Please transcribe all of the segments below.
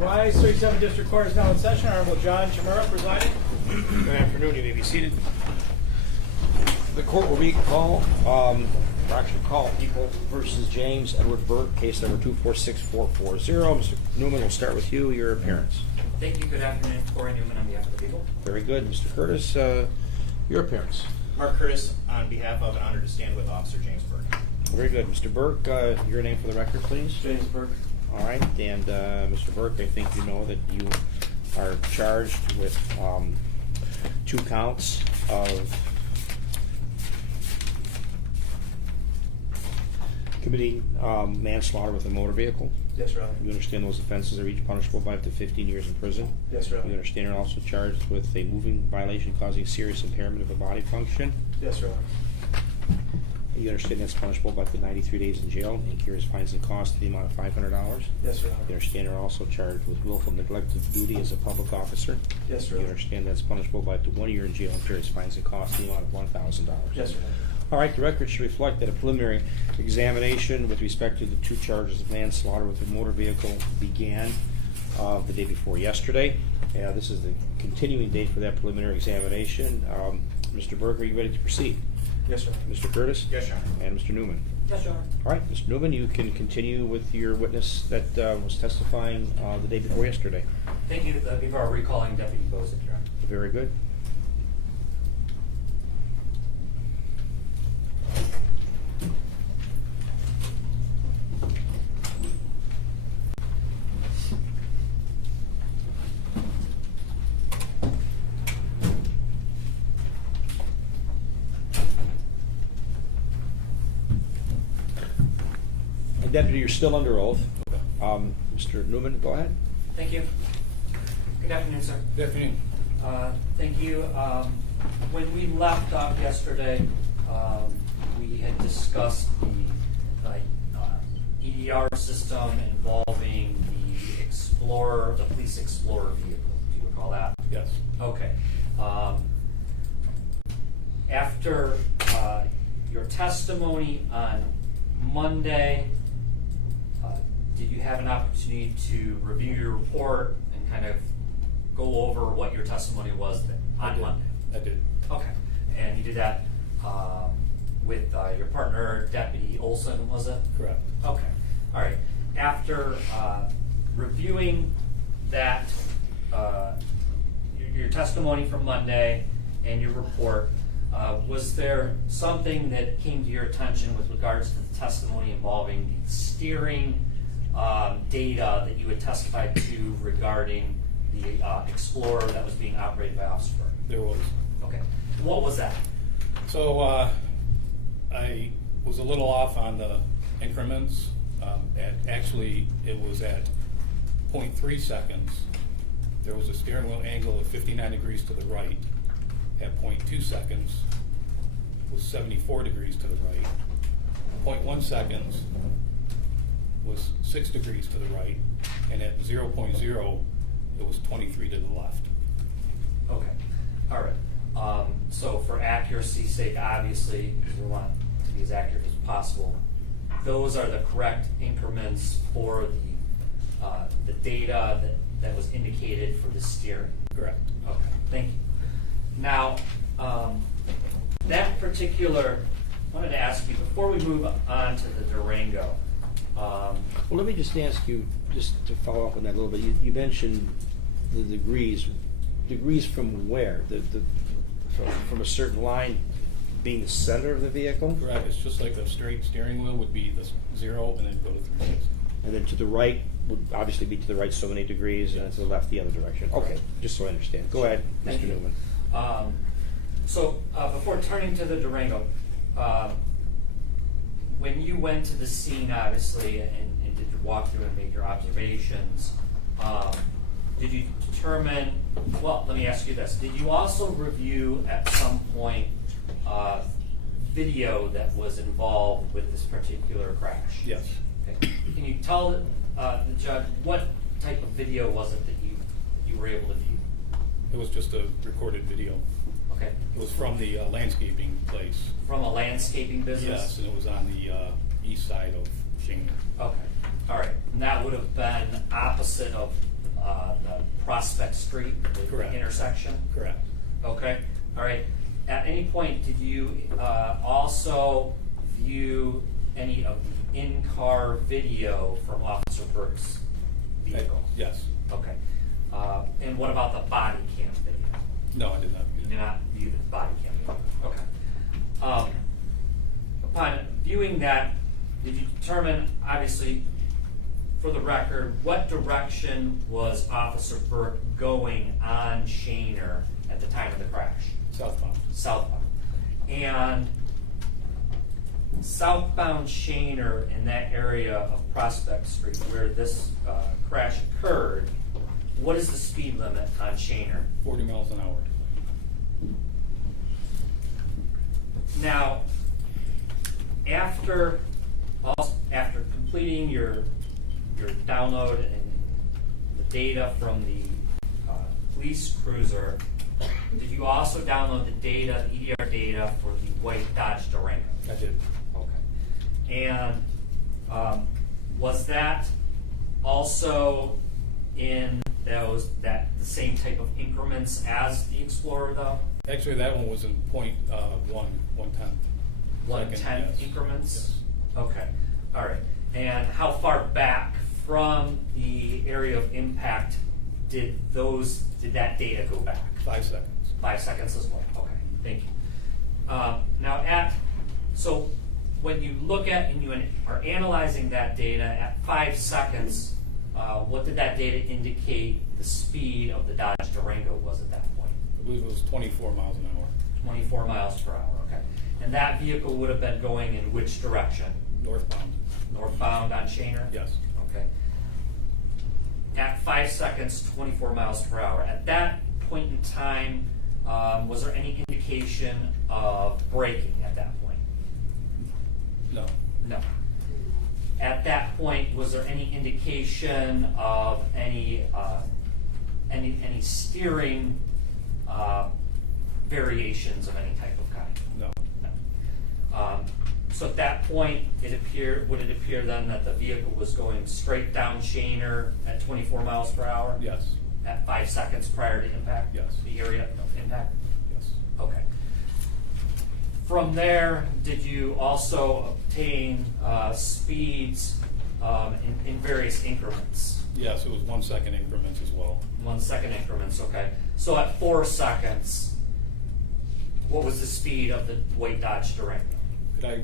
Rise. 37 District Court is now in session. Honorable John Chimera presiding. Good afternoon. You may be seated. The court will recall, call People versus James Edward Burke, case number 246440. Mr. Newman, we'll start with you. Your appearance. Thank you. Good afternoon. Corey Newman on behalf of the people. Very good. Mr. Curtis, your appearance. Mark Curtis on behalf of and honored to stand with Officer James Burke. Very good. Mr. Burke, your name for the record, please. James Burke. All right. And Mr. Burke, I think you know that you are charged with 2 counts of committing manslaughter with a motor vehicle. Yes, Your Honor. You understand those offenses are each punishable by up to 15 years in prison. Yes, Your Honor. You understand you're also charged with a moving violation causing serious impairment of a body function. Yes, Your Honor. You understand that's punishable by up to 93 days in jail and carries fines and costs to the amount of $500. Yes, Your Honor. You understand you're also charged with willful neglect of duty as a public officer. Yes, Your You Honor. understand that's punishable by up to 1 year in jail and carries fines and costs to the amount of $1,000. Yes, Your Honor. All right, the record should reflect that a preliminary examination with respect to the 2 charges of manslaughter with a motor vehicle began the day before yesterday. This is the continuing date for that preliminary examination. Mr. Burke, are you ready to proceed? Yes, Your Honor. Mr. Curtis? Yes, Your Honor. And Mr. Newman? Yes, Your Honor. All right, Mr. Newman, you can continue with your witness that was testifying the day before yesterday. Thank you. Before recalling Deputy Bosick, Your Honor. Very good. Deputy, you're still under oath. Mr. Newman, go ahead. Thank you. Good afternoon, sir. Good afternoon. Thank you. When we left off yesterday, we had discussed the EDR system involving the Explorer, the police Explorer vehicle. Do you recall that? Yes. Okay. After your testimony on Monday, did you have an opportunity to review your report and kind of go over what your testimony was on Monday? I did. Okay. And you did that with your partner, Deputy Olson, was it? Correct. Okay. All right. After reviewing that, your testimony from Monday and your report, was there something that came to your attention with regards to the testimony involving the steering data that you had testified to regarding the Explorer that was being operated by Officer Burke? There was. Okay. What was that? So I was a little off on the increments. Actually, it was at 0.3 seconds. There was a steering wheel angle of 59 degrees to the right. At 0.2 seconds was 74 degrees to the right. 0.1 seconds was 6 degrees to the right. And at 0.0, it was 23 to the left. Okay. All right. So for accuracy's sake, obviously, because we want to be as accurate as possible, those are the correct increments for the data that was indicated for the steering. Correct. Okay, thank you. Now, that particular, I wanted to ask you, before we move on to the Durango. Well, let me just ask you, just to follow up on that a little bit. You mentioned the degrees. Degrees from where? From a certain line being the center of the vehicle? Correct. It's just like a straight steering wheel would be the 0 and then go to 360. And then to the right would obviously be to the right so many degrees, and to the left the other direction. Okay, just so I understand. Go ahead, Thank Mr. you. Newman. Before turning to the Durango, when you went to the scene, obviously, and did your walkthrough and made your observations, did you determine, well, let me ask you this. Did you also review at some point video that was involved with this particular crash? Yes. Okay. Can you tell the judge what type of video was it that you were able to view? It was just a recorded video. Okay. It was from the landscaping place. From a landscaping business? Yes, and it was on the east side of Shane. Okay, all right. And that would have been opposite of the Prospect Street, the Correct. intersection? Correct. Okay, all right. At any point, did you also view any of the in-car video from Officer Burke's vehicle? Yes. Okay. And what about the body cam video? No, I did not. You did not view the body cam video? Okay. Upon viewing that, did you determine, obviously, for the record, what direction was Officer Burke going on Shaner at the time of the crash? Southbound. Southbound. And southbound Shaner in that area of Prospect Street where this crash occurred, what is the speed limit on Shaner? 40 miles an hour. Now, after completing your download and the data from the police cruiser, did you also download the data, the EDR data for the white Dodge Durango? I did. Okay. And was that also in the same type of increments as the Explorer, though? Actually, that one was in 1/10. 1/10 Yes. increments? Yes. Okay, all right. And how far back from the area of impact did that data go back? 5 seconds. 5 seconds as well. Okay, thank you. So when you look at and you are analyzing that data at 5 seconds, what did that data indicate the speed of the Dodge Durango was at that point? I believe it was 24 miles an hour. 24 miles per hour, okay. And that vehicle would have been going in which direction? Northbound. Northbound on Shaner? Yes. Okay. 5 seconds, 24 miles per hour. At that point in time, was there any indication of braking at that point? No. No. At that point, was there any indication of any steering variations of any type of kind? No. No. So at that point, would it appear then that the vehicle was going straight down Shaner at 24 miles per hour? Yes. At 5 seconds prior to impact? Yes. The area of impact? Yes. Okay. From there, did you also obtain speeds in various increments? Yes, it was 1 second increments as well. 1 second increments, okay. So at 4 seconds, what was the speed of the white Dodge Durango? Could I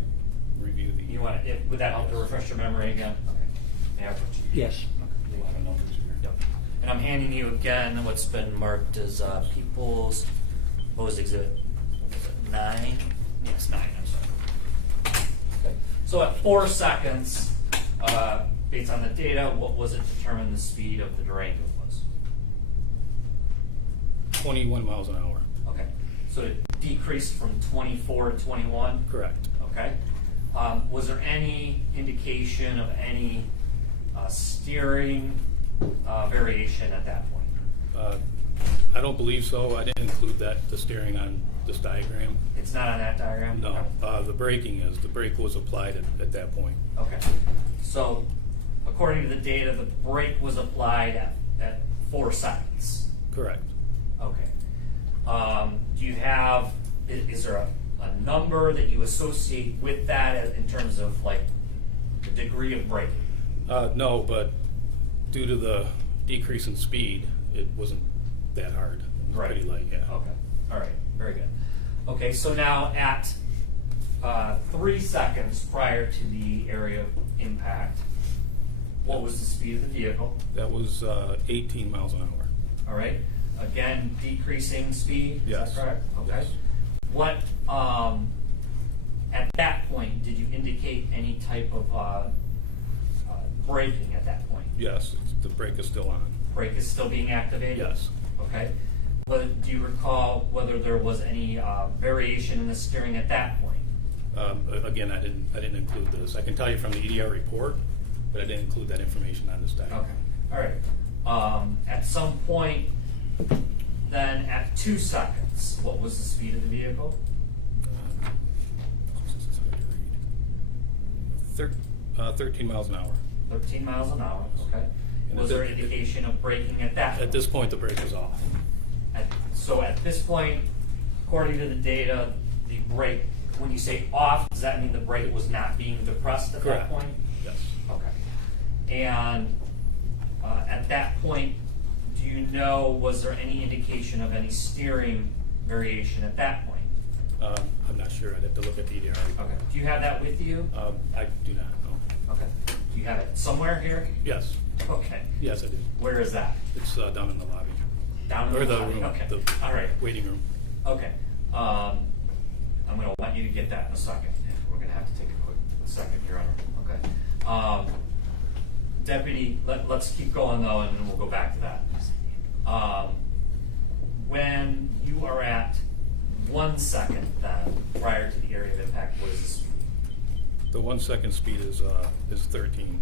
review the? You want to, would that help to refresh your memory again? Okay. Average. Yes. A lot of numbers here. Yep. And I'm handing you again what's been marked as People's, what was exhibit? What was it, 9? Yes, 9, I'm sorry. Okay. So at 4 seconds, based on the data, what was it determined the speed of the Durango was? 21 miles an hour. Okay. So it decreased from 24 to 21? Correct. Okay. Was there any indication of any steering variation at that point? I don't believe so. I didn't include the steering on this diagram. It's not on that diagram? No. The braking is. The brake was applied at that point. Okay. So, according to the data, the brake was applied at 4 seconds. Correct. Okay. Do you have, is there a number that you associate with that in terms of like the degree of braking? No, but due to the decrease in speed, it wasn't that hard. It was Right. pretty light, yeah. Okay. All right. Very good. Okay. So now at 3 seconds prior to the area of impact, what was the speed of the vehicle? That was 18 miles an hour. All right. Again, decreasing speed. Yes. Is that correct? Okay. Yes. What at that point did you indicate any type of braking at that point? Yes, the brake is still on. Brake is still being activated? Yes. Okay. But do you recall whether there was any variation in the steering at that point? Again, I didn't include this. I can tell you from the EDR report, but I didn't include that information on this diagram. Okay. All right. At some point, then at 2 seconds, what was the speed of the vehicle? 13 miles an hour. 13 miles an hour. Okay. And Was at there an the- indication of braking at that? At this point, the brake was off. So at this point, according to the data, the brake, when you say off, does that mean the brake was not being depressed at Correct. that point? Yes. Okay. And at that point, do you know, was there any indication of any steering variation at that point? I'm not sure. I'd have to look at the EDR report. Okay. Do you have that with you? I do not know. Okay. Do you have it somewhere here? Yes. Okay. Yes, I do. Where is that? It's down in the lobby. Down in Or the the lobby? room. Okay. The All right. waiting room. Okay. I'm going to want you to get that in a second. We're going to have to take a quick second, Your Honor. Okay. Deputy, let's keep going though, and then we'll go back to that. When you are at 1 second then, prior to the area of impact, what is the speed? The 1 second speed is 13.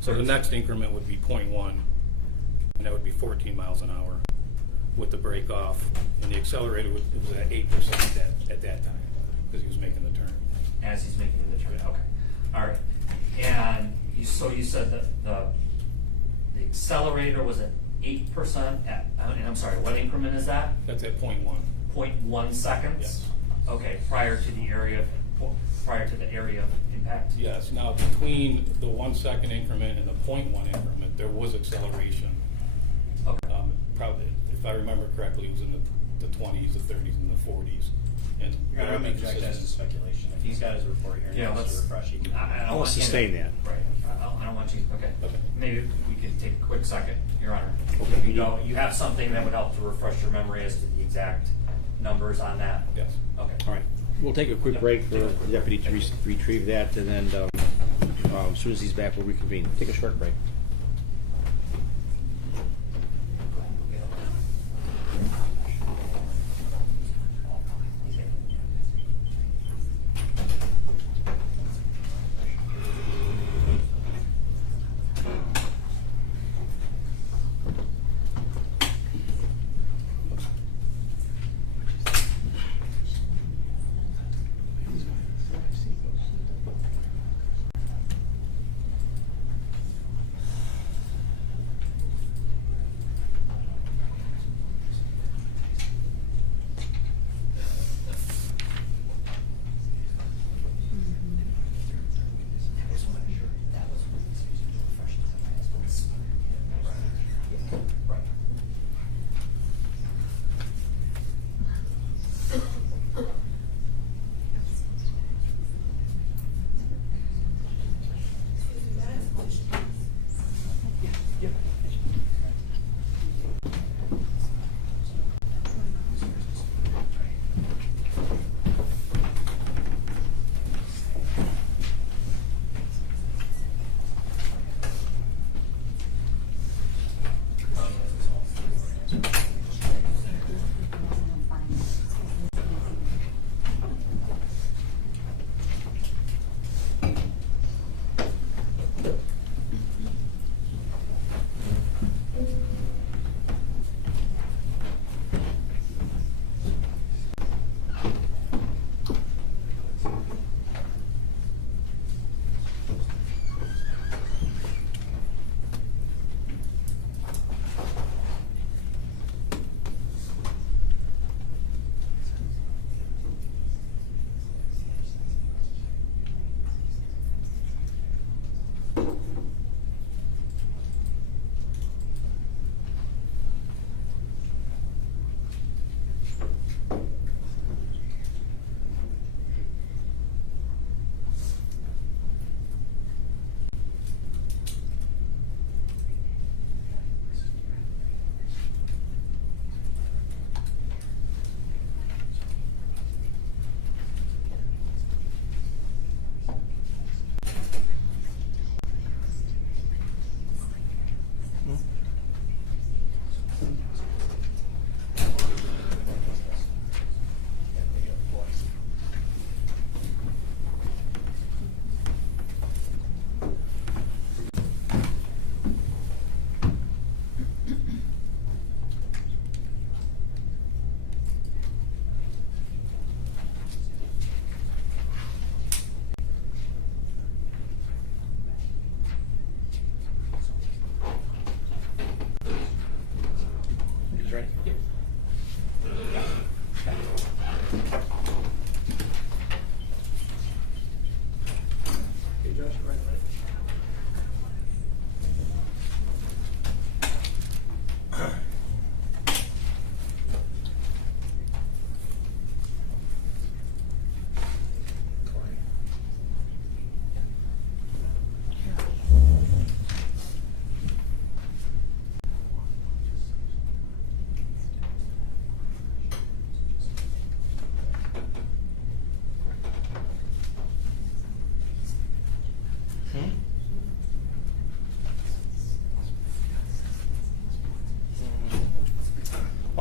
So the 13. next increment would be 0.1, and that would be 14 miles an hour with the brake off, and the accelerator was at 8% at that time because he was making the turn. As he's making the turn, okay. All right. And so you said that the accelerator was at 8% at, and I'm sorry, what increment is that? That's at 0.1. 0.1 seconds? Yes. Okay, prior to the area of impact? Yes. Now, between the 1 second increment and the 0.1 increment, there was acceleration. Okay. Probably, if I remember correctly, it was in the 20s, the 30s, and the 40s. And You're going to object as to speculation. If he's got his report here and he Yeah, wants to let's- refresh, he can. I don't I'll want you to- sustain that. Right. I don't want you, okay. Okay. Maybe we could take a quick second, Your Honor. Okay. You have something that would help to refresh your memory as to the exact numbers on that? Yes. Okay. All right. We'll take a quick Yep. break for the deputy to retrieve that, and then as soon as he's back, we'll reconvene. Take a short break.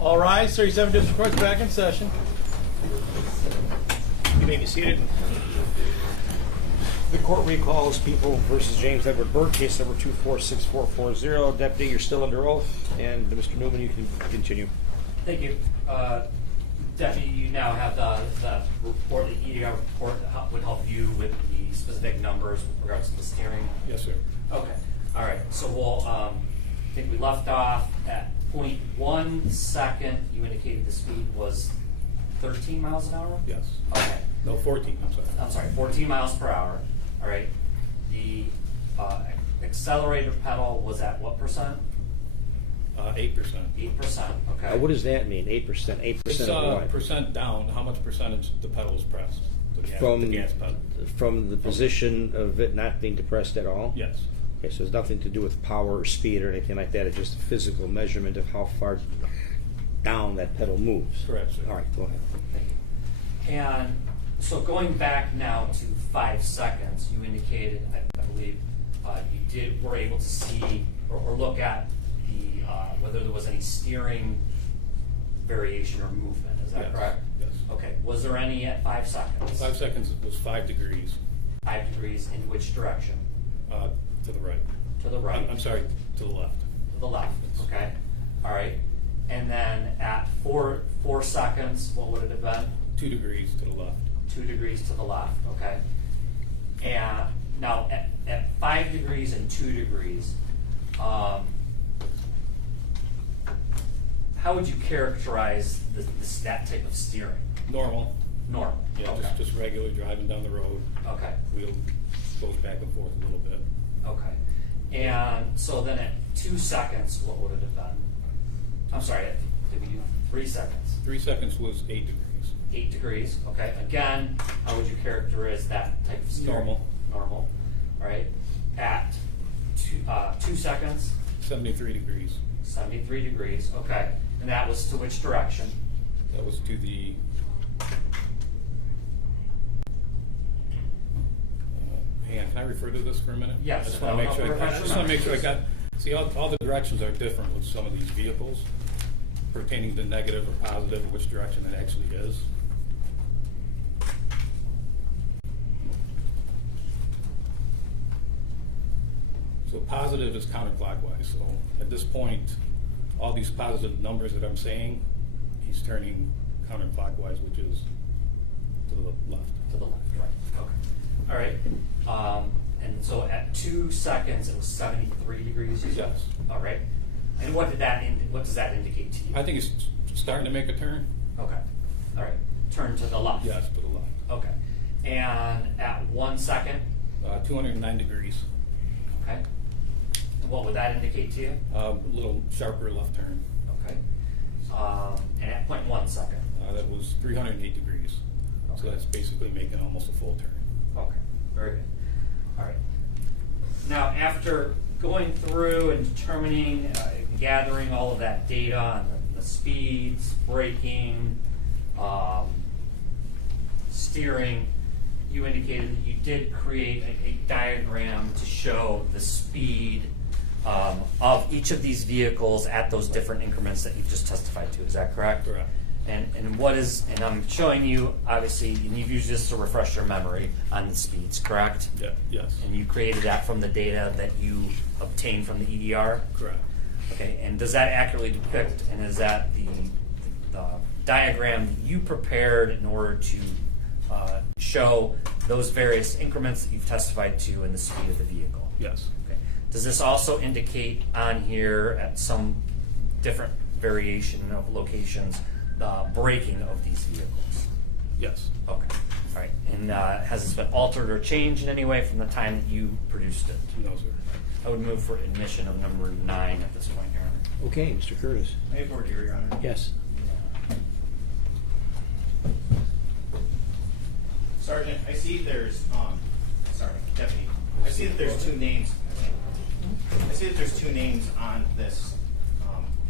All rise, 37 District Court is back in session. You may be seated. The court recalls People versus James Edward Burke, case number 246440. Deputy, you're still under oath, and Mr. Newman, you can continue. Thank you. Deputy, you now have the report, the EDR report that would help you with the specific numbers with regards to the steering. Yes, sir. Okay. All right. So we'll, I think we left off at 0.1 second. You indicated the speed was 13 miles an hour? Yes. Okay. No, 14, I'm sorry. I'm sorry, 14 miles per hour. All right. The accelerator pedal was at what percent? 8%. 8%. Okay. What does that mean, 8%? 8% It's of what? percent down, how much percentage the pedal is pressed, the gas pedal. From the position of it not being depressed at all? Yes. Okay, so it's nothing to do with power or speed or anything like that. It's just a physical measurement of how far down that pedal moves. Correct, sir. All right, go ahead. Thank you. And so going back now to 5 seconds, you indicated, I believe, you were able to see or look at the whether there was any steering variation or movement. Is that Yes. correct? Yes. Okay. Was there any at 5 seconds? 5 seconds was 5 degrees 5 degrees in which direction? to the right. To the right. I'm sorry, to the left. To the left. Okay. All right. And then at 4 seconds, what would it have been? 2 degrees to the left. 2 degrees to the left, okay? And now at 5 degrees and 2 degrees, how would you characterize that type of steering? Normal. Normal. Yeah, Okay. just regular driving down the road. Okay. Wheel goes back and forth a little bit. Okay. And so then at 2 seconds, what would it have been? I'm sorry, did we do 3 seconds? 3 seconds was 8 degrees. 8 degrees, okay. Again, how would you characterize that type of steering? Normal. Normal, all right. At 2 seconds, 73 degrees. 73 degrees, okay. And that was to which direction? That was to the hang on, can I refer to this for a minute? Yes. I just want to make sure. Refresh I your just want to make memory, sure I got. See, all the directions are different with some of these vehicles, pertaining to negative or positive, which direction it actually is. So positive is counterclockwise. So at this point, all these positive numbers that I'm saying, he's turning counterclockwise, which is to the left. To the left, right. Okay. All right. And so at 2 seconds, it was 73 degrees, you said? Yes. All right. And what does that indicate to you? I think it's starting to make a turn. Okay. All right. Turn to the left. Yes, to the left. Okay. And at 1 second, 209 degrees. okay. And what would that indicate to you? A little sharper left turn. Okay. And at 0.1 second. That was 308 degrees. So Okay. that's basically making almost a full turn. Okay. Very good. All right. Now, after going through and determining, gathering all of that data on the speeds, braking, steering, you indicated that you did create a diagram to show the speed of each of these vehicles at those different increments that you've just testified to. Is that correct? Correct. And I'm showing you, obviously, and you've used this to refresh your memory on the speeds, correct? Yeah. Yes. And you created that from the data that you obtained from the EDR? Correct. Okay, and does that accurately depict, and is that the diagram that you prepared in order to show those various increments that you've testified to in the speed of the vehicle? Yes. Okay. Does this also indicate on here at some different variation of locations the braking of these vehicles? Yes. Okay, all right. And has this been altered or changed in any way from the time that you produced it? No, sir. I would move for admission of number 9 at this point, Your Honor. Okay, Mr. Curtis. May I have word here, Your Honor? Yes. Sergeant, I see there's, sorry, Deputy. I see that there's 2 names. I see that there's 2 names on this,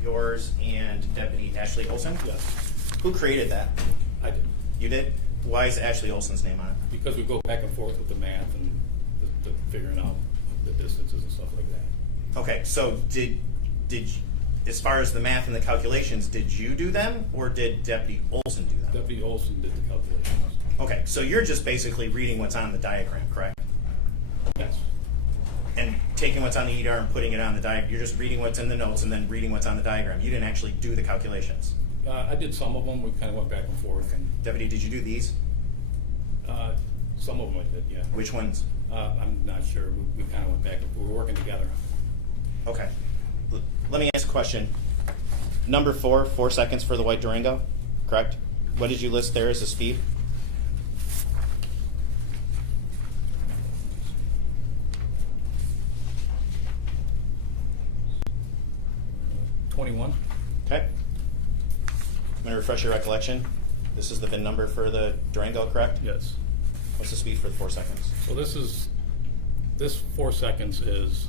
yours and Deputy Ashley Olson. Yes. Who created that? I did. You did? Why is Ashley Olson's name on it? Because we go back and forth with the math and the figuring out the distances and stuff like that. Okay, so did as far as the math and the calculations, did you do them or did Deputy Olson do them? Deputy Olson did the calculations. Okay, so you're just basically reading what's on the diagram, correct? Yes. And taking what's on the EDR and putting it on the diagram. You're just reading what's in the notes and then reading what's on the diagram. You didn't actually do the calculations. I did some of them. We kind of went back and forth. And Deputy, did you do these? some of them I did, yeah. Which ones? I'm not sure. We kind of went back. We were working together. Okay. Let me ask a question. Number 4 seconds for the white Durango, correct? What did you list there as the speed? $21. Okay. I'm going to refresh your recollection. This is the VIN number for the Durango, correct? Yes. What's the speed for the 4 seconds? So this 4 seconds is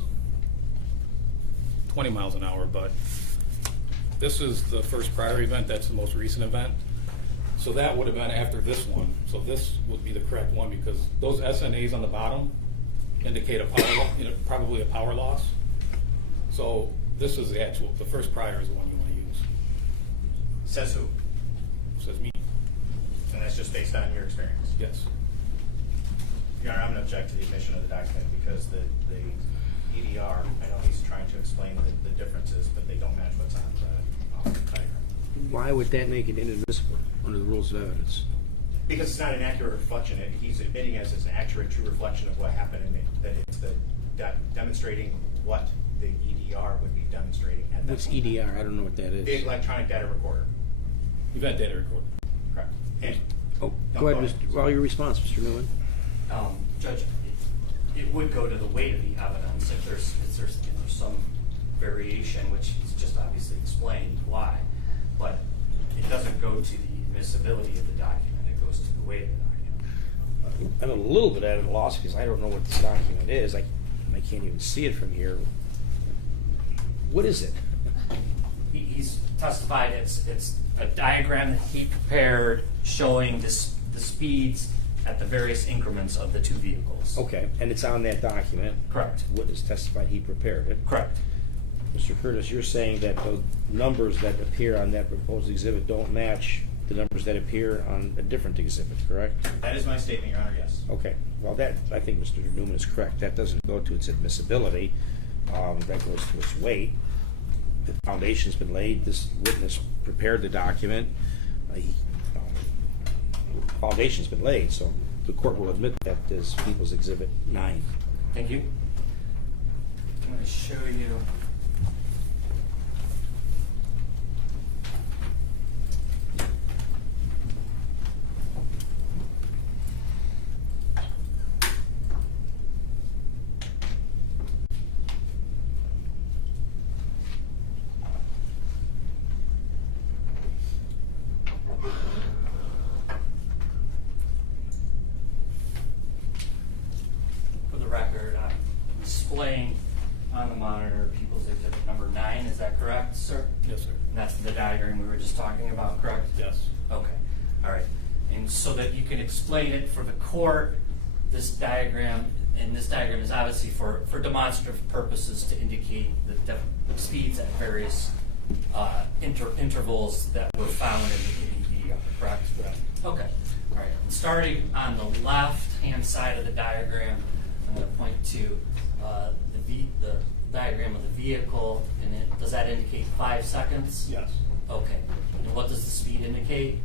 20 miles an hour, but this is the first prior event. That's the most recent event. So that would have been after this one. So this would be the correct one because those SNAs on the bottom indicate a power, probably a power loss. So this is the first prior is the one you want to use. Says who? Says me. And that's just based on your experience? Yes. Your Honor, I'm going to object to the admission of the document because the EDR, I know he's trying to explain the differences, but they don't match what's on the diagram. Why would that make it inadmissible under the rules of evidence? Because it's not an accurate reflection. He's admitting as it's an accurate, true reflection of what happened, and that it's demonstrating what the EDR would be demonstrating at that What's point. EDR? I don't know what that is. The electronic data recorder. Event data recorder. Correct. And Oh, No, go ahead, go ahead. Mr. Well, your response, Mr. Newman. Judge, it would go to the weight of the evidence if there's some variation, which is just obviously explained why, but it doesn't go to the admissibility of the document. It goes to the weight of the document. I'm a little bit at a loss because I don't know what this document is. I can't even see it from here. What is it? He's testified it's a diagram that he prepared showing the speeds at the various increments of the two vehicles. Okay, and it's on that document. Correct. Witness testified he prepared it. Correct. Mr. Curtis, you're saying that the numbers that appear on that proposed exhibit don't match the numbers that appear on a different exhibit, correct? that is my statement, Your Honor, yes. Okay, well, that, I think Mr. Newman is correct. That doesn't go to its admissibility. That goes to its weight. The foundation's been laid. This witness prepared the document. Foundation's been laid, so the court will admit that as People's Exhibit 9. Thank you. I'm going to show you. For the record, I'm displaying on the monitor People's Exhibit number 9. Is that correct, sir? Yes, sir. And that's the diagram we were just talking about, correct? Yes. Okay, all right. And so that you can explain it for the court, this diagram is obviously for demonstrative purposes to indicate the speeds at various intervals that were found in the EDR, correct? Correct. Okay, all right. Starting on the left-hand side of the diagram, I'm going to point to the diagram of the vehicle, and does that indicate 5 seconds? Yes. Okay. And what does the speed indicate?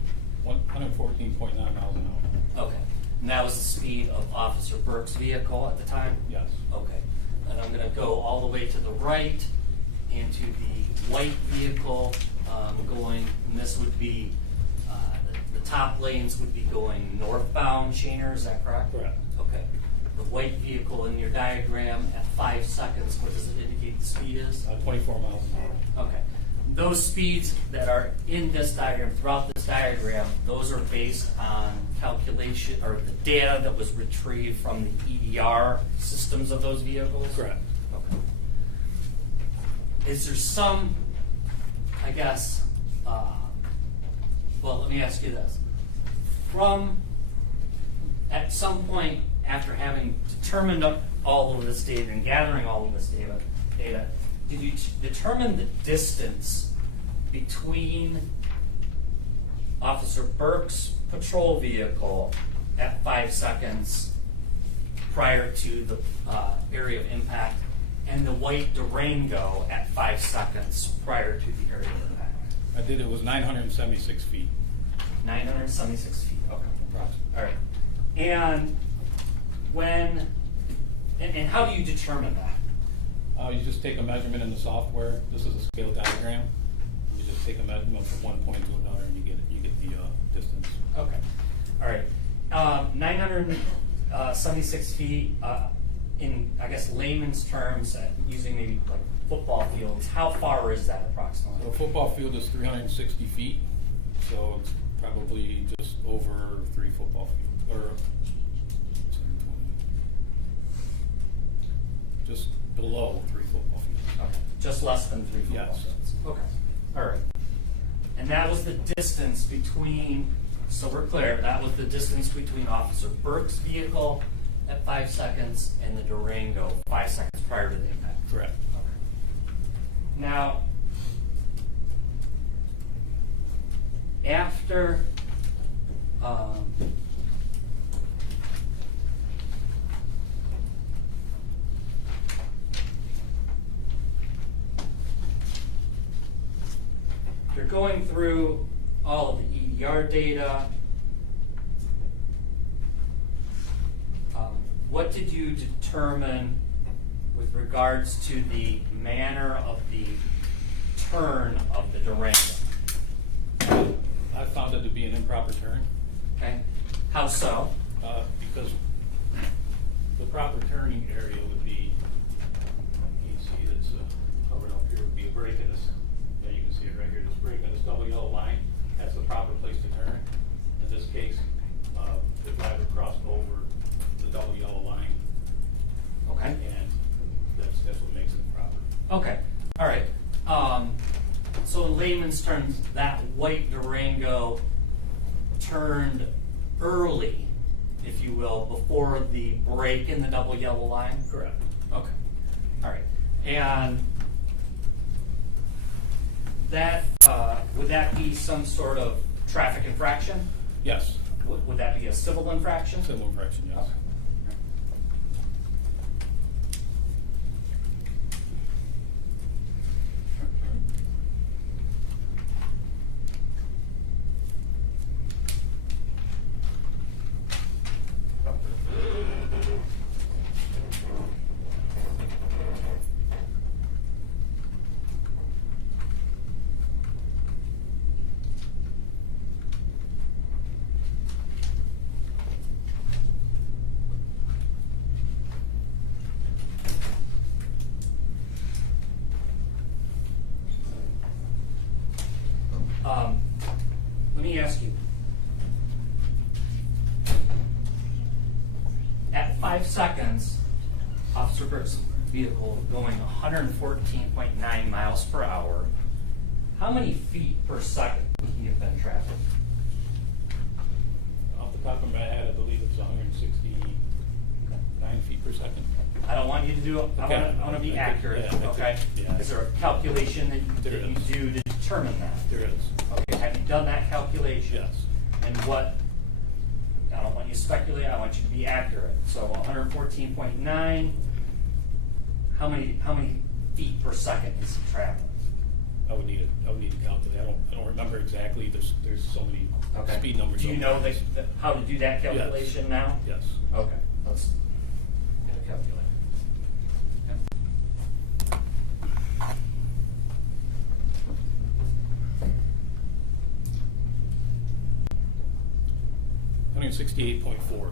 114.9 miles an hour. Okay. And that was the speed of Officer Burke's vehicle at the time? Yes. Okay. And I'm going to go all the way to the right into the white vehicle going, and this would be, the top lanes would be going northbound, Shaner, is that correct? Correct. Okay. The white vehicle in your diagram at 5 seconds, what does it indicate the speed is? 24 miles an hour. Okay. Those speeds that are in this diagram, throughout this diagram, those are based on calculation or the data that was retrieved from the EDR systems of those vehicles? Correct. Okay. Is there some, I guess, well, let me ask you this. At some point after having determined all of this data and gathering all of this data, did you determine the distance between Officer Burke's patrol vehicle at 5 seconds prior to the area of impact and the white Durango at 5 seconds prior to the area of impact? I did, it was 976 feet. 976 feet, okay. Approximately. All right. And when, and how do you determine that? You just take a measurement in the software. This is a scale diagram. You just take a measurement from one point to another, and you get the distance. Okay. All right. 976 feet, in, I guess, layman's terms, using maybe like football fields, how far is that approximately? So a football field is 360 feet, so it's probably just over 3 football fields, or just below 3 football fields. Okay. Just less than 3 football Yes. fields. Okay. All right. And that was the distance between, so we're clear, that was the distance between Officer Burke's vehicle at 5 seconds and the Durango 5 seconds prior to the impact. Correct. Okay. Now, after you're going through all of the EDR data, what did you determine with regards to the manner of the turn of the Durango? I found it to be an improper turn. Okay, how so? Because the proper turning area would be, you can see that's covered up here, would be a break in this, yeah, you can see it right here, this break in this double yellow line, that's the proper place to turn. In this case, the driver crossed over the double yellow line, Okay. and that's what makes it improper. Okay, all right. So in layman's terms, that white Durango turned early, if you will, before the break in the double yellow line? Correct. Okay, all right. And that, would that be some sort of traffic infraction? Yes, Would that be a civil infraction? civil infraction, yes. Okay. Let me ask you. At 5 seconds, Officer Burke's vehicle going 114.9 miles per hour. How many feet per second would he have been traveling? Off the top of my head, I believe it's 169 feet per second. I don't want you to do it. Okay. I want to be Yeah, accurate. I think- Okay. yeah. Is there a calculation that There you is. do to determine that? There is. Okay. Have you done that calculation? Yes. And what? I don't want you to speculate. I want you to be accurate. So 114.9. How many feet per second is he traveling? I would need to calculate. I don't remember exactly. There's so many Okay. speed numbers. Do you know how to do that calculation now? Yes. Okay. Let's get a calculator. Okay. 168.4.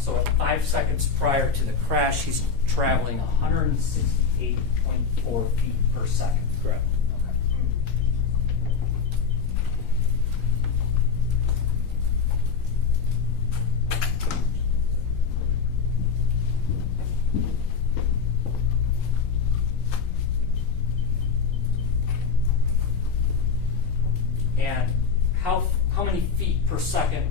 So at 5 seconds prior to the crash, he's traveling 168.4 feet per second. Correct. Okay. And how many feet per second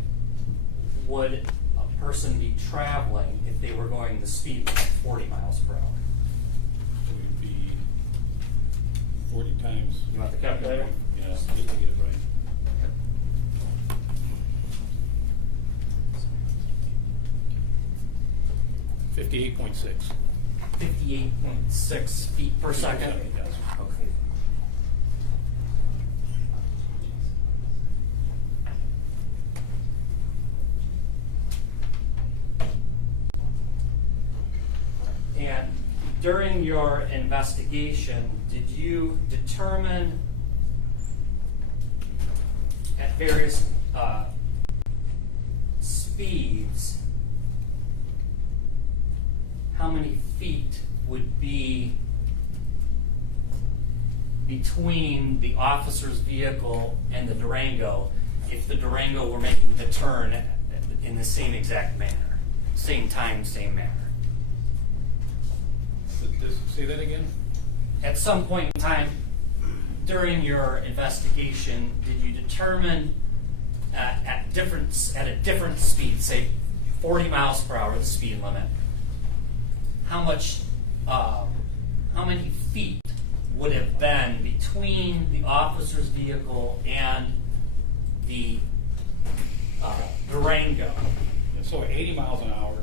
would a person be traveling if they were going the speed limit of 40 miles per hour? It would be 40 times. You want the calculator? Yeah, just to get it right. 58.6. 58.6 feet per second. Yes. Okay. And during your investigation, did you determine at various speeds how many feet would be between the officer's vehicle and the Durango if the Durango were making the turn in the same exact manner? Same time, same manner. Say that again? At some point in time during your investigation, did you determine at a different speed, say 40 miles per hour, the speed limit, how many feet would have been between the officer's vehicle and the Durango? So at 80 miles an hour,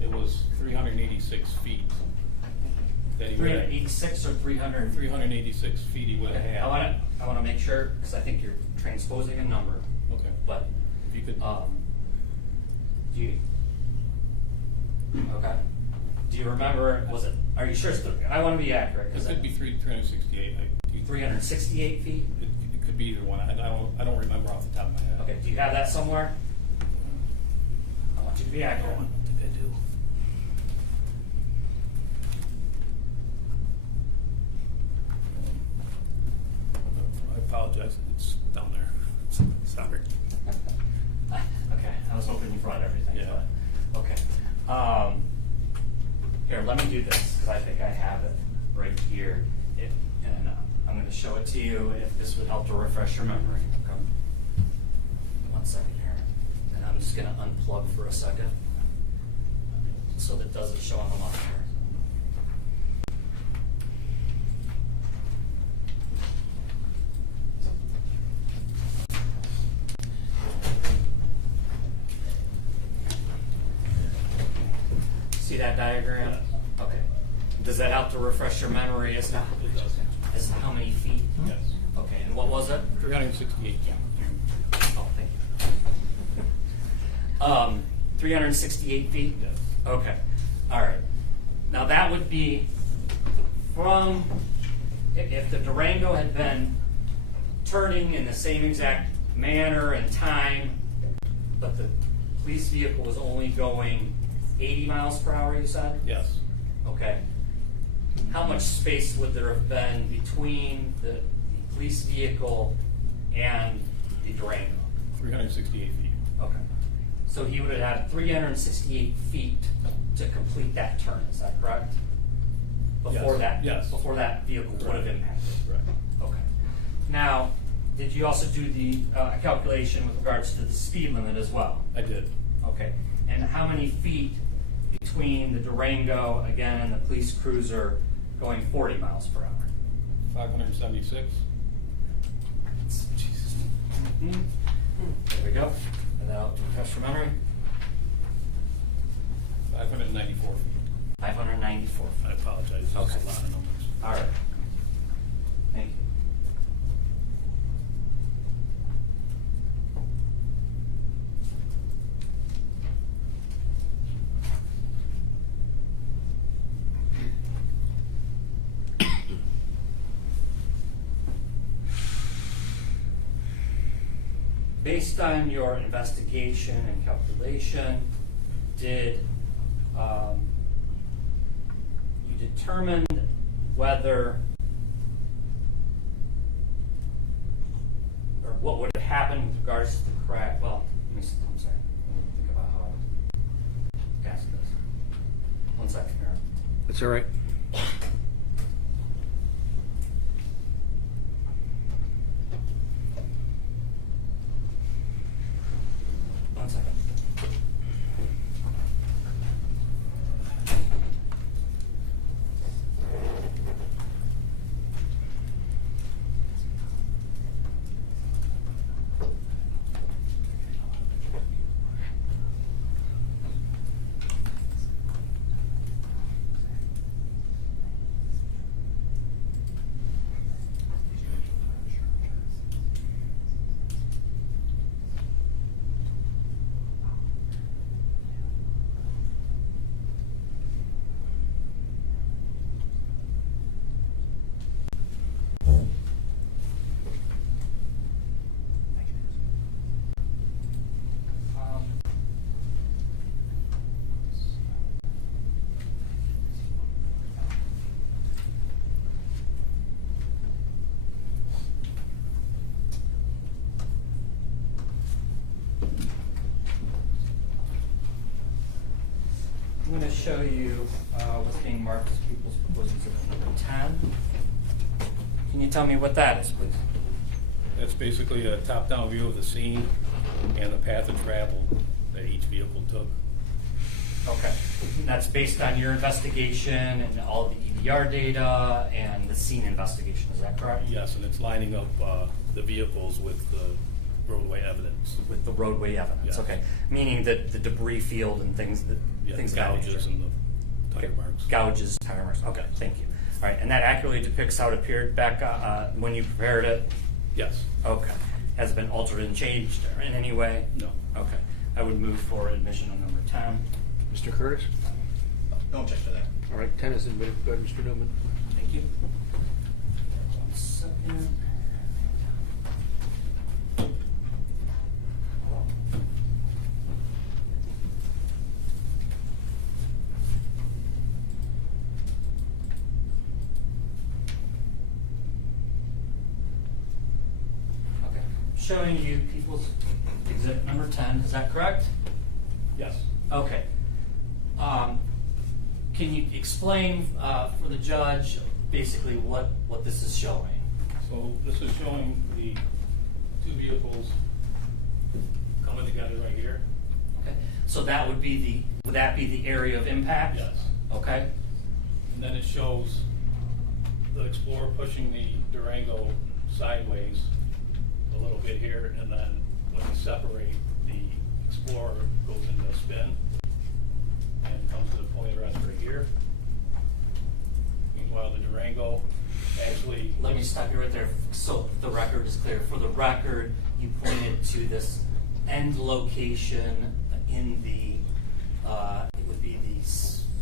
it was 386 feet. That he would have- 386 or 300? 386 feet he would have Okay, had. I want to make sure, because I think you're transposing a number, Okay. but If you could. do you? Okay. Do you remember? Are you sure? I want to be accurate It because could be 368. 368 feet. It could be either one. I don't remember off the top of my head. Okay. Do you have that somewhere? I want you to be I accurate. don't think I do. I apologize. It's down there. Sorry. Okay. I was hoping you brought everything. Yeah. But, okay. Here, let me do this because I think I have it right here. And I'm going to show it to you if this would help to refresh your memory. Okay. 1 second here. And I'm just going to unplug for a second so that it doesn't show on the monitor. See that diagram? Okay. Does that help to refresh your memory as to It does. how many feet? Yes. Okay, and what was it? 368. Yeah. Oh, thank you. 368 feet? Yes. Okay, all right. Now that would be from, if the Durango had been turning in the same exact manner and time, but the police vehicle was only going 80 miles per hour, you said? Yes. Okay. How much space would there have been between the police vehicle and the Durango? 368 feet. Okay. So he would have had 368 feet to complete that turn, is that correct? Before Yes. that, Yes. before that vehicle would have impacted. Right. Okay. Now, did you also do the calculation with regards to the speed limit as well? I did. Okay. And how many feet between the Durango, again, and the police cruiser going 40 miles per hour? 576. Jesus. There we go. And that'll refresh your memory. 594 feet. 594 I feet. apologize. It's Okay. a lot of numbers. All right. Thank you. Based on your investigation and calculation, did you determine whether, or what would have happened with regards to the crash? Well, I'm sorry. Let me think about how I ask this. 1 second here. That's all right. One second. exhibit number 10. Can you tell me what that is, please? That's basically a top-down view of the scene and the path of travel that each vehicle took. Okay. And that's based on your investigation and all the EDR data and the scene investigation, is that correct? Yes, and it's lining up the vehicles with the roadway evidence. With the roadway evidence, Yes. okay. Meaning that the debris field and things that Yeah, things of that gouges nature. and the tire marks. Gouges, tire marks. Okay, thank you. All right, and that accurately depicts how it appeared back when you prepared it? Yes. Okay. Has it been altered and changed in any way? No. Okay. I would move for admission on number 10. Mr. Curtis? No objection to that. All right, 10 is admitted. Go ahead, Mr. Newman. Thank you. 1 second. Okay. Showing you people's exhibit number 10, is that correct? Yes. Okay. Can you explain for the judge basically what this is showing? So this is showing the two vehicles coming together right here. Okay. So that would be the area of impact? Yes. Okay. And then it shows the Explorer pushing the Durango sideways a little bit here, and then when you separate, the Explorer goes into a spin and comes to the point of rest right here. Meanwhile, the Durango actually... Let me stop you right there so the record is clear. For the record, you pointed to this end location in the, it would be the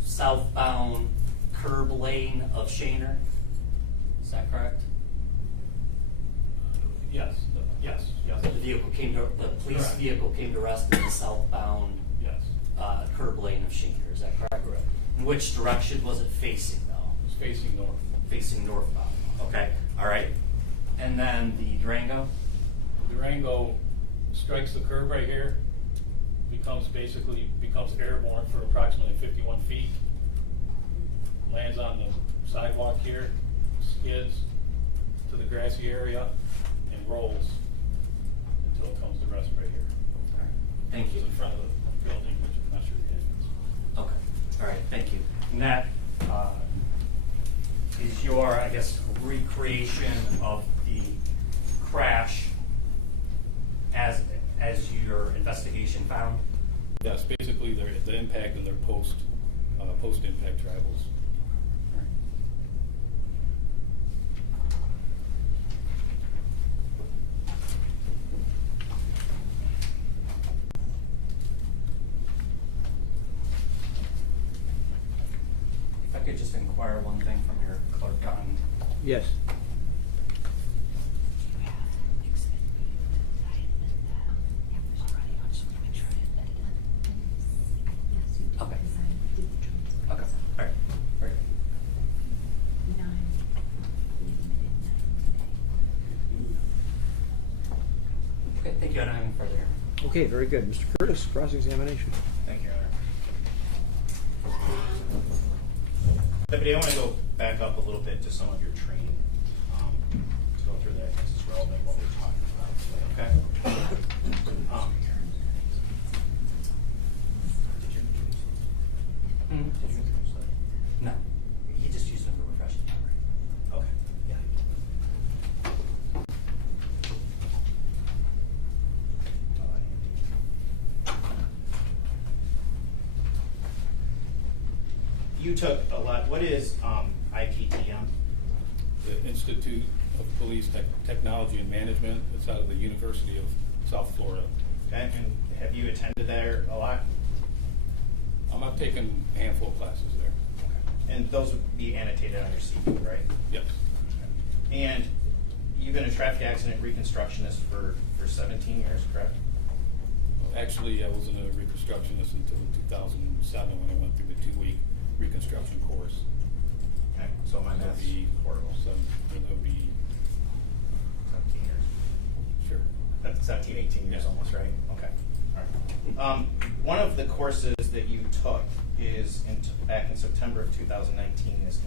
southbound curb lane of Shaner. Is that correct? Yes, yes. The vehicle the police Correct. vehicle came to rest in the southbound Yes. curb lane of Shaner. Is that correct? Correct. In which direction was it facing though? It's facing north. Facing northbound. Okay. All right. And then the Durango? Durango strikes the curb right here, becomes airborne for approximately 51 feet, lands on the sidewalk here, skids to the grassy area, and rolls until it comes to rest right here. All right. Thank you. It's in front of the building, which I'm not sure it is. Okay. All right. Thank you. And that is your, I guess, recreation of the crash as your investigation found? Yes, basically the impact and their post-impact travels. If I could just inquire one thing from your clerk on. Yes. Okay. Okay. All right. Very good. Okay. Thank you. I don't have any further here. Okay, very good. Mr. Curtis, cross-examination. Thank you, Your Honor. Deputy, I want to go back up a little bit to some of your training, to go through that, because it's relevant what we're talking about today, okay? Did you introduce it? Mhm. Did you introduce that? No. He just used it for refreshing memory. Okay, yeah. You took a lot, what is IPTM? The Institute of Police Technology and Management. It's out of the University of South Florida. Okay, and have you attended there a lot? I've taken a handful of classes there. Okay. And those would be annotated on your CV, right? Yes. And you've been a traffic accident reconstructionist for 17 years, correct? Actually, I wasn't a reconstructionist until 2007 when I went through the 2-week reconstruction course. Okay, so my math's horrible. So that would be 17 years. sure. That's 17, 18 years Yeah. almost, right? Okay, all right. One of the courses that you took is back in September of 2019 is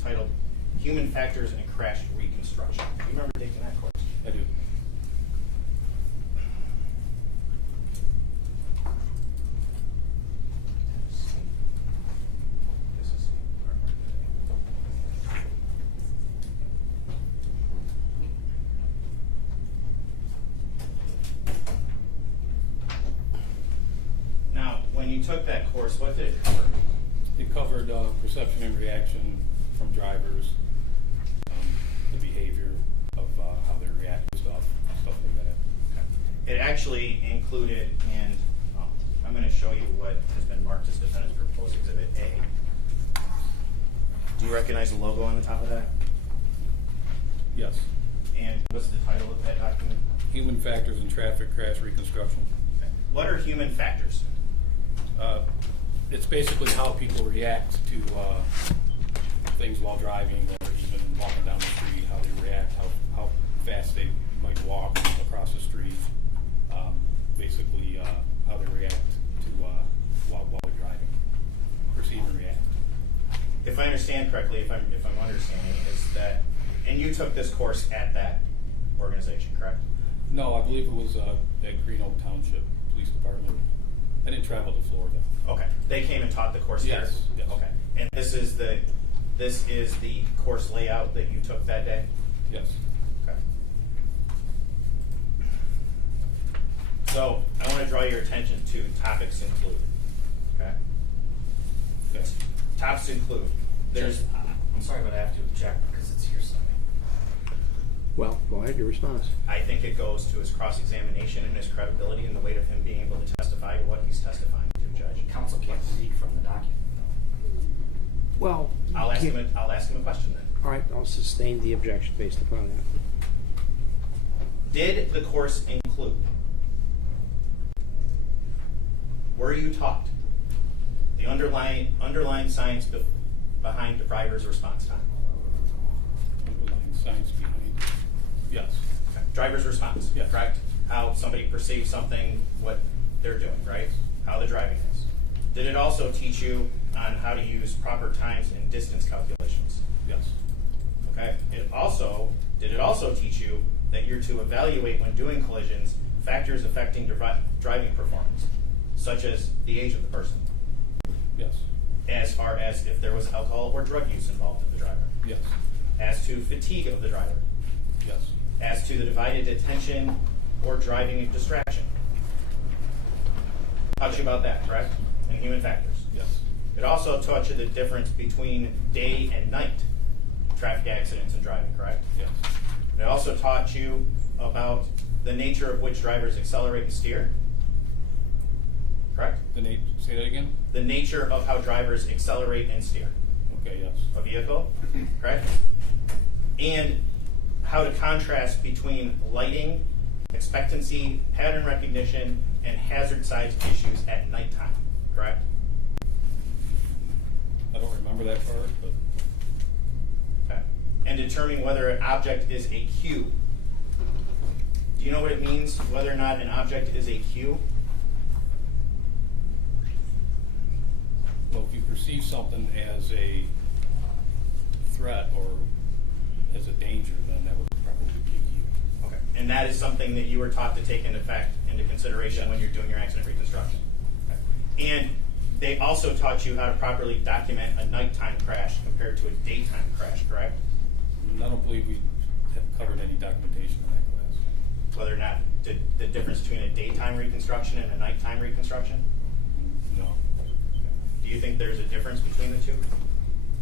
titled Human Factors in Crash Reconstruction. Do you remember taking that course? I do. Now, when you took that course, what did it cover? It covered perception and reaction from drivers, the behavior of how they react to stuff like that. It actually included, and I'm going to show you what has been marked as Defendant's Proposed Exhibit A. Do you recognize the logo on the top of that? Yes. And what's the title of that document? Human Factors in Traffic Crash Reconstruction. Okay. What are human factors? It's basically how people react to things while driving, or even walking down the street, how they react, how fast they might walk across the street, basically how they react to while they're driving, perceive and react. If I understand correctly, if I'm understanding, is that, and you took this course at that organization, correct? No, I believe it was at Green Oak Township Police Department. I didn't travel to Florida. Okay. They came and taught the course there? Yes. Yes. Okay. And this is the course layout that you took that day? Yes. Okay. So I want to draw your attention to topics include. Okay? Okay. Topics include. There's. I'm sorry, but I have to object because it's hearsay. Well, go ahead, your response. I think it goes to his cross-examination and his credibility and the weight of him being able to testify to what he's testifying to, Judge. Counsel can't read from the document. Well, I'll ask him a question then. all right, I'll sustain the objection based upon that. Did the course include? Were you taught the underlying science behind the driver's response time? Underlying science behind. Yes. Okay. Driver's response, Yes. correct? How somebody perceives something, what they're doing, right? How the driving is. Did it also teach you on how to use proper times and distance calculations? Yes. Okay. Did it also teach you that you're to evaluate when doing collisions factors affecting driving performance, such as the age of the person, Yes. as far as if there was alcohol or drug use involved in the driver, Yes. as to fatigue of the driver, Yes. as to the divided attention or driving distraction? Taught you about that, correct? And human factors. Yes. It also taught you the difference between day and night traffic accidents and driving, correct? Yes. It also taught you about the nature of which drivers accelerate and steer, correct? Say that again? The nature of how drivers accelerate and steer Okay, yes. a vehicle, correct? And how to contrast between lighting, expectancy, pattern recognition, and hazard size issues at nighttime, correct? I don't remember that part, but Okay. And determining whether an object is a cue. Do you know what it means, whether or not an object is a cue? well, if you perceive something as a threat or as a danger, then that would probably be a cue. Okay. And that is something that you were taught to take into consideration when you're doing your accident reconstruction. Okay. And they also taught you how to properly document a nighttime crash compared to a daytime crash, correct? And I don't believe we have covered any documentation in that class. Whether or not the difference between a daytime reconstruction and a nighttime reconstruction? No. Do you think there's a difference between the two?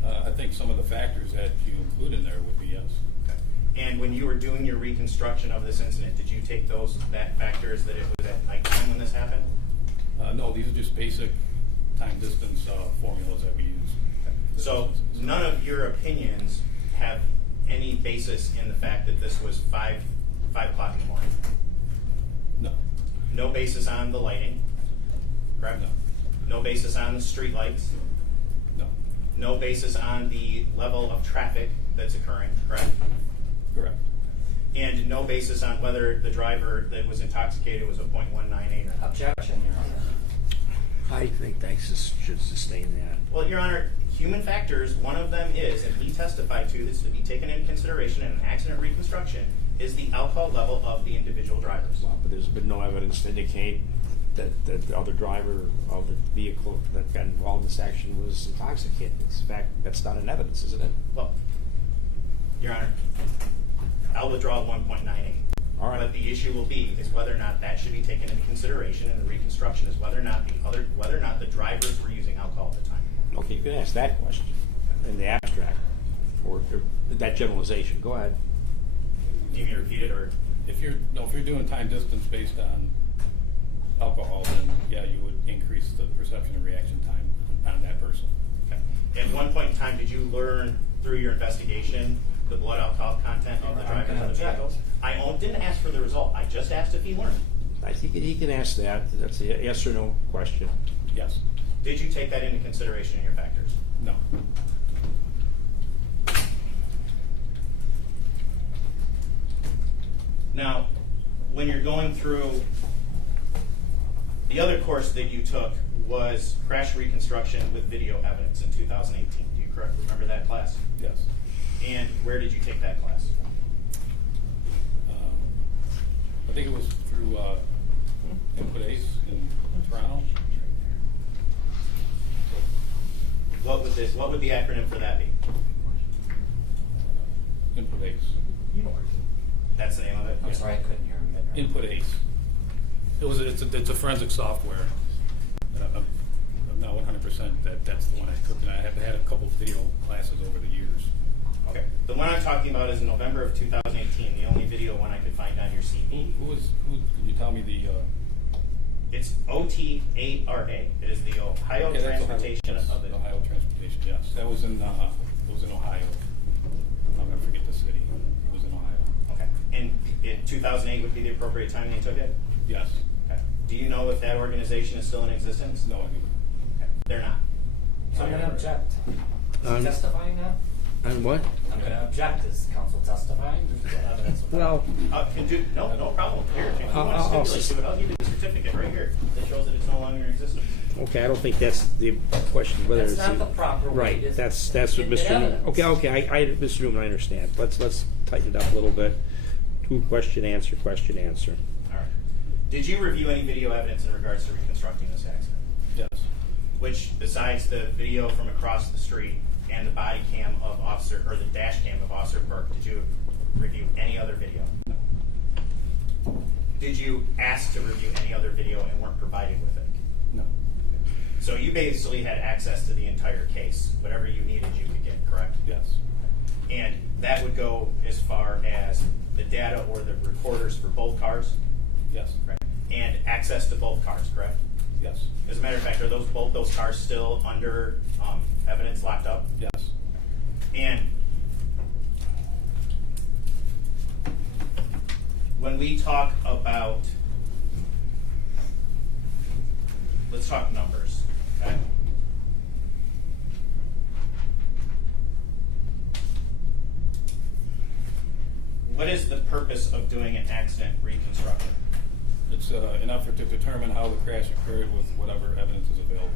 I think some of the factors that you include in there would be yes. Okay. And when you were doing your reconstruction of this incident, did you take that factors that it was at nighttime when this happened? No, these are just basic time distance formulas that we use. So none of your opinions have any basis in the fact that this was 5 o'clock in the morning? No. No basis on the lighting, correct? No. No basis on the street lights? No. No basis on the level of traffic that's occurring, correct? Correct. And no basis on whether the driver that was intoxicated was a .198 or not? Objection, Your Honor. I think they should sustain that. Well, Your Honor, human factors, one of them is, and he testified to this to be taken into consideration in an accident reconstruction, is the alcohol level of the individual drivers. Well, but there's been no evidence to indicate that the other driver of the vehicle that got involved in this action was intoxicated. In fact, that's not in evidence, isn't it? Well, Your Honor, I'll withdraw 1.98. All right. But the issue will be is whether or not that should be taken into consideration in the reconstruction is whether or not the drivers were using alcohol at the time. Okay, you can ask that question in the abstract, or that generalization. Go ahead. Do you need me to repeat it, or? If you're doing time distance based on alcohol, then yeah, you would increase the perception and reaction time on that person. Okay. At one point in time, did you learn through your investigation the blood alcohol content of the drivers of the vehicles? I didn't ask for the result. I just asked if he learned. I think he can ask that. That's a yes or no question. Yes. Did you take that into consideration in your factors? No. Now, when you're going through, the other course that you took was crash reconstruction with video evidence in 2018. Do you remember that class? Yes. And where did you take that class? I think it was through Input Ace in Toronto. What would the acronym for that be? Input Ace. That's the name of it? I'm sorry, I couldn't hear him. Input Ace. It's a forensic software. I'm not 100% that's the one I took, and I have had a couple of video classes over the years. Okay. The one I'm talking about is in November of 2018, the only video one I could find on your CV. Who can you tell me the? It's OTARA. It is the Ohio Okay, that's Transportation of the Ohio Transportation. Yes, that was in Ohio. I'm gonna forget the city. It was in Ohio. Okay. And 2008 would be the appropriate time they took it? Yes. Okay. Do you know if that organization is still in existence? No idea. Okay. They're not. So I'm going to object. Is he testifying now? And what? I'm going to object. Is counsel testifying? There's no evidence of that. Well, No problem. Here, if you I'll want to stipulate to it, I'll give you the certificate right here that shows that it's no longer in existence. okay, I don't think that's the question. Whether That's it's not the proper way right. to That's what get Mr. Newman. evidence. Okay. Mr. Newman, I understand. Let's tighten it up a little bit. Question answer. All right. Did you review any video evidence in regards to reconstructing this accident? Yes. Which, besides the video from across the street and the body cam of the dash cam of Officer Burke, did you review any other video? No. Did you ask to review any other video and weren't provided with it? No. So you basically had access to the entire case. Whatever you needed, you could get, correct? Yes. And that would go as far as the data or the recorders for both cars? Yes. Right. And access to both cars, correct? Yes. As a matter of fact, are both those cars still under evidence locked up? Yes. And when we talk about, let's talk numbers, okay? What is the purpose of doing an accident reconstruction? It's an effort to determine how the crash occurred with whatever evidence is available.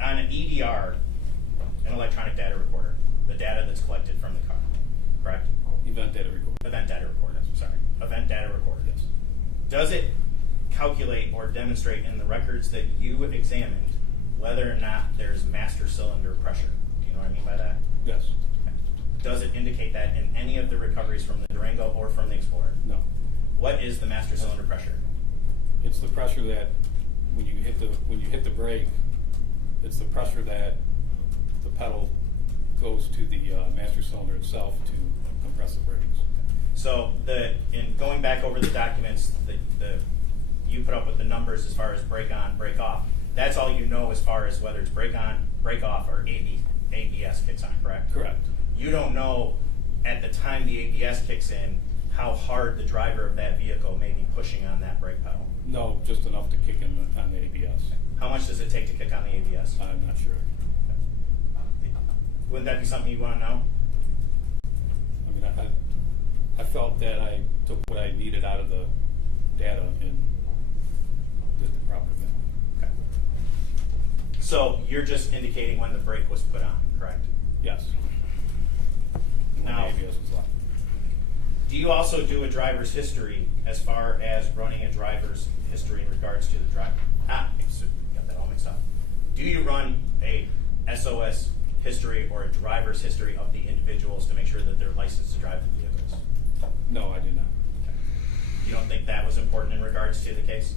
On an EDR, an electronic data recorder, the data that's collected from the car, correct? Event data recorder. Event data recorder, sorry. Event data recorder. Yes. Does it calculate or demonstrate in the records that you examined whether or not there's master cylinder pressure? Do you know what I mean by that? Yes. Okay. Does it indicate that in any of the recoveries from the Durango or from the Explorer? No. What is the master cylinder pressure? It's the pressure that when you hit the brake, it's the pressure that the pedal goes to the master cylinder itself to compress the brakes. So in going back over the documents, you put up with the numbers as far as brake on, brake off. That's all you know as far as whether it's brake on, brake off, or ABS kicks on, correct? Correct. You don't know at the time the ABS kicks in how hard the driver of that vehicle may be pushing on that brake pedal. No, just enough to kick in on the ABS. How much does it take to kick on the ABS? I'm not sure. Wouldn't that be something you want to know? I felt that I took what I needed out of the data and did the proper thing. Okay. So you're just indicating when the brake was put on, correct? Yes. And when Now- the ABS was locked. Do you also do a driver's history as far as running a driver's history in regards to the driver? Got that all mixed up. Do you run a SOS history or a driver's history of the individuals to make sure that they're licensed to drive the vehicles? No, I did not. You don't think that was important in regards to the case?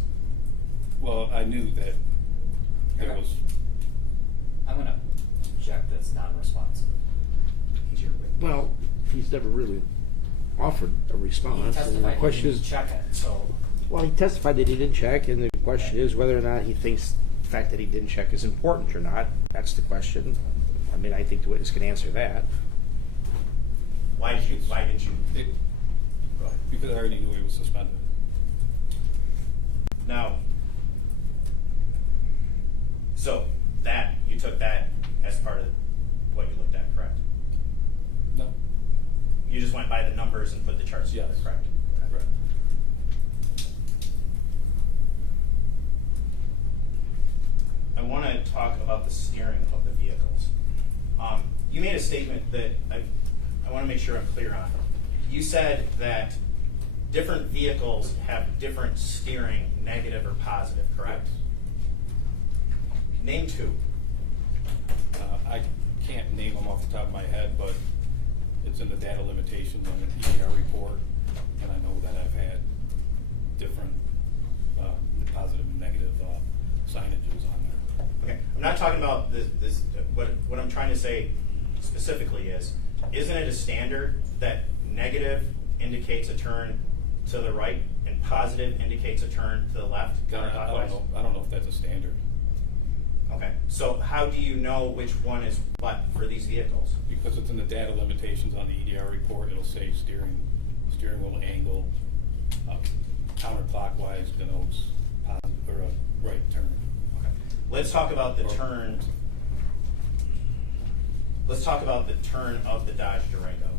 Well, I knew that there was, I'm gonna object that's non-responsive. He's your witness. Well, he's never really offered a He response. And the testified he question didn't is, check it, so. well, he testified that he didn't check, and the question is whether or not he thinks the fact that he didn't check is important or not. That's the question. I mean, I think the witness can answer that. Why did you? it, Go ahead. because I already knew he was suspended. Now, so that you took that as part of what you looked at, correct? No. You just went by the numbers and put the charts together, Yes. correct? Right. I want to talk about the steering of the vehicles. You made a statement that I want to make sure I'm clear on. You said that different vehicles have different steering, negative or positive, correct? Name two. I can't name them off the top of my head, but it's in the data limitations on the EDR report, and I know that I've had different positive and negative signages on there. Okay, I'm not talking about this. What I'm trying to say specifically is, isn't it a standard that negative indicates a turn to the right and positive indicates a turn to the left counterclockwise? I don't know if that's a standard, Okay, so how do you know which one is what for these vehicles? because it's in the data limitations on the EDR report. It'll say steering wheel angle, counterclockwise denotes positive or a right turn. Okay, let's talk about the turn. Let's talk about the turn of the Dodge Durango.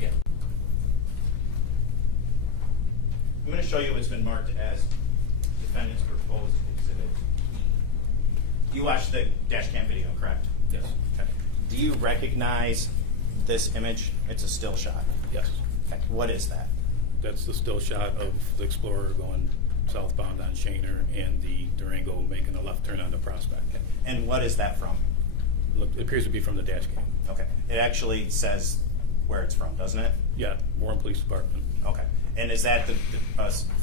Yeah. I'm going to show you what's been marked as defendant's proposed exhibit. You watched the dash cam video, correct? Yes. Okay. Do you recognize this image? It's a still shot. Yes. Okay. What is that? That's the still shot of the Explorer going southbound on Shaner and the Durango making a left turn on the Prospect. Okay. And what is that from? It appears to be from the dash cam. Okay. It actually says where it's from, doesn't it? Yeah, Warren Police Department. Okay. And is that the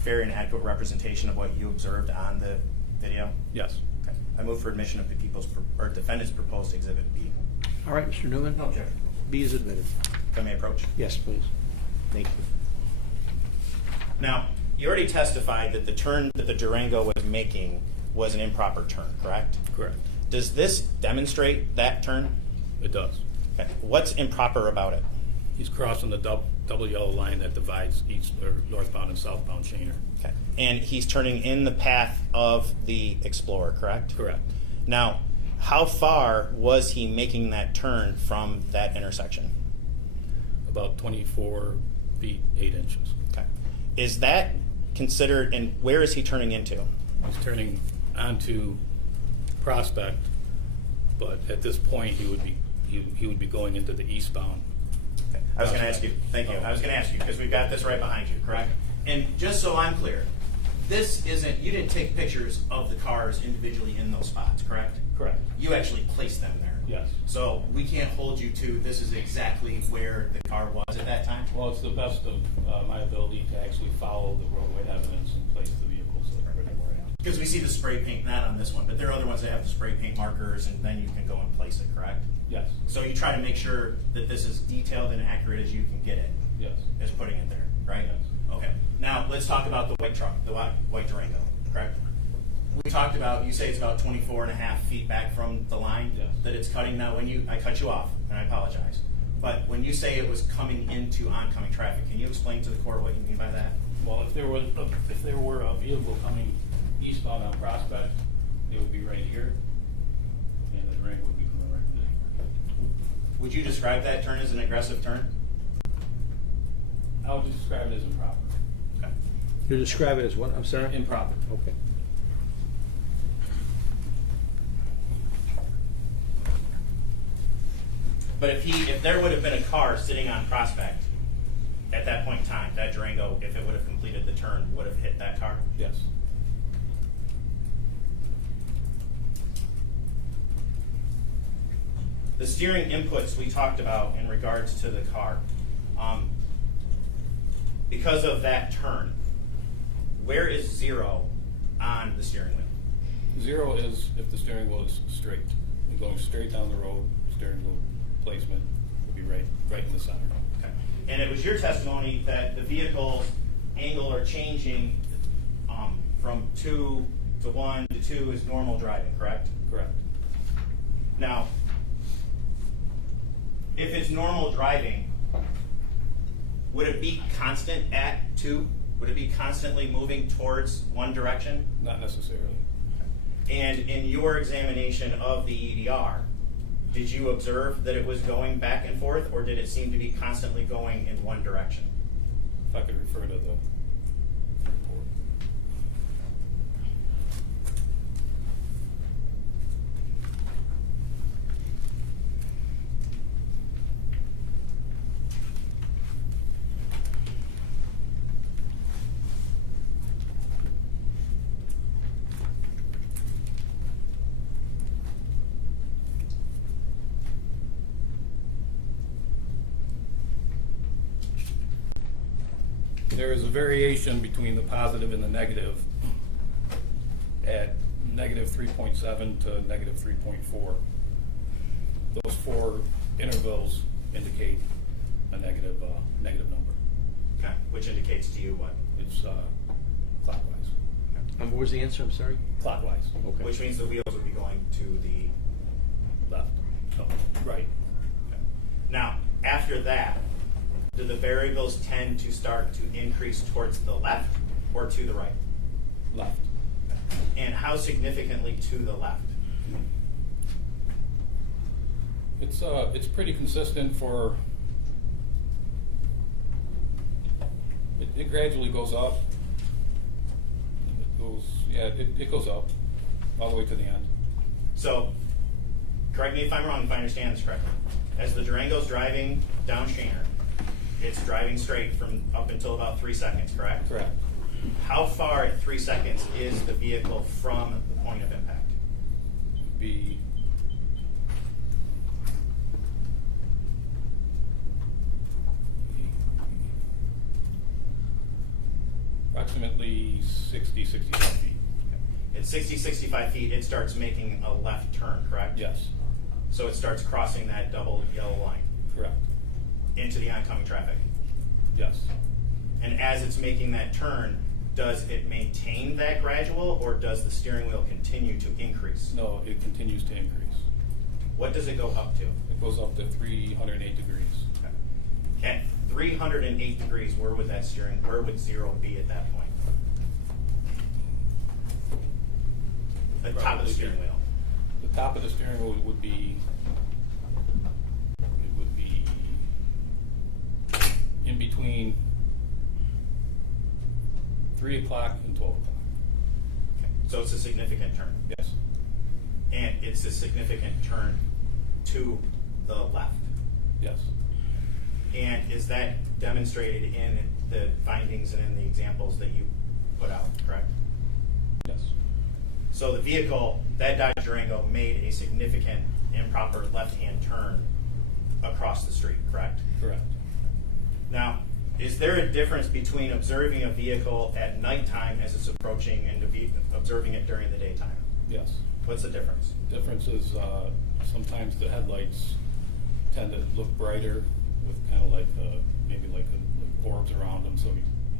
fair and adequate representation of what you observed on the video? Yes. Okay. I move for admission of the defendant's proposed exhibit B. All right, Mr. Newman? No objection. B is admitted. If I may approach. Yes, please. Thank you. Now, you already testified that the turn that the Durango was making was an improper turn, correct? Correct. Does this demonstrate that turn? It does. Okay. What's improper about it? He's crossing the double yellow line that divides east or northbound and southbound Shaner. Okay. And he's turning in the path of the Explorer, correct? Correct. Now, how far was he making that turn from that intersection? About 24 feet 8 inches. Okay. Is that considered, and where is he turning into? He's turning onto Prospect, but at this point he would be going into the eastbound. Okay. I was going to ask you, thank you. I was going to ask you, because we've got this right behind you, correct? And just so I'm clear, this isn't, you didn't take pictures of the cars individually in those spots, correct? Correct. You actually placed them there. Yes. So we can't hold you to this is exactly where the car was at that time? Well, it's the best of my ability to actually follow the roadway evidence and place the vehicle so they're ready where I am. Because we see the spray paint, not on this one, but there are other ones that have the spray paint markers, and then you can go and place it, correct? Yes. So you try to make sure that this is detailed and accurate as you can get it, Yes. as putting it there, right? Yes. Okay. Now, let's talk about the white truck, the white Durango, correct? We talked about, you say it's about 24 and a half feet back from the line Yes. that it's cutting. Now, I cut you off, and and I apologize. But when you say it was coming into oncoming traffic, can you explain to the court what you mean by that? Well, if there were a vehicle coming eastbound on Prospect, it would be right here, and the Durango would be coming right there. Would you describe that turn as an aggressive turn? I would just describe it as improper. Okay. You describe it as what? I'm sorry? Improper. Okay. But if there would have been a car sitting on Prospect at that point in time, that Durango, if it would have completed the turn, would have hit that car? Yes. The steering inputs we talked about in regards to the car, because of that turn, where is 0 on the steering wheel? 0 is if the steering wheel is straight. And going straight down the road, steering wheel placement would be right in the center. Okay. And it was your testimony that the vehicle's angle are changing from 2 to 1 to 2 is normal driving, correct? Correct. Now, if it's normal driving, would it be constant at 2? Would it be constantly moving towards one direction? Not necessarily. And in your examination of the EDR, did you observe that it was going back and forth, or did it seem to be constantly going in one direction? If I could refer to the report. There is a variation between the positive and the negative at negative 3.7 to negative 3.4. Those 4 intervals indicate a negative number. Okay. Which indicates to you what? It's clockwise. What was the answer? I'm sorry? Clockwise. Okay. Which means the wheels would be going to the Left. No, right. okay. Now, after that, do the variables tend to start to increase towards the left or to the right? Left. And how significantly to the left? It's pretty consistent for. It gradually goes up. It goes up all the way to the end. So, correct me if I'm wrong, if I understand this correctly. As the Durango's driving down Shaner, it's driving straight from up until about 3 seconds, correct? Correct. How far at 3 seconds is the vehicle from the point of impact? Be approximately 60, 65 feet. At 60, 65 feet, it starts making a left turn, correct? Yes. So it starts crossing that double yellow line Correct. into the oncoming traffic. Yes. And as it's making that turn, does it maintain that gradual, or does the steering wheel continue to increase? No, it continues to increase. What does it go up to? It goes up to 308 degrees. At 308 degrees, where would 0 be at that point? The top of the Probably steering wheel. The top of the steering wheel would be. It would be in between 3 o'clock and 12 o'clock. Okay. So it's a significant turn. Yes. And it's a significant turn to the left. Yes. And is that demonstrated in the findings and in the examples that you put out, correct? Yes. So the vehicle, that Dodge Durango, made a significant improper left-hand turn across the street, correct? Correct. Now, is there a difference between observing a vehicle at nighttime as it's approaching and observing it during the daytime? Yes. What's the difference? Difference is sometimes the headlights tend to look brighter with kind of like maybe like orbs around them, so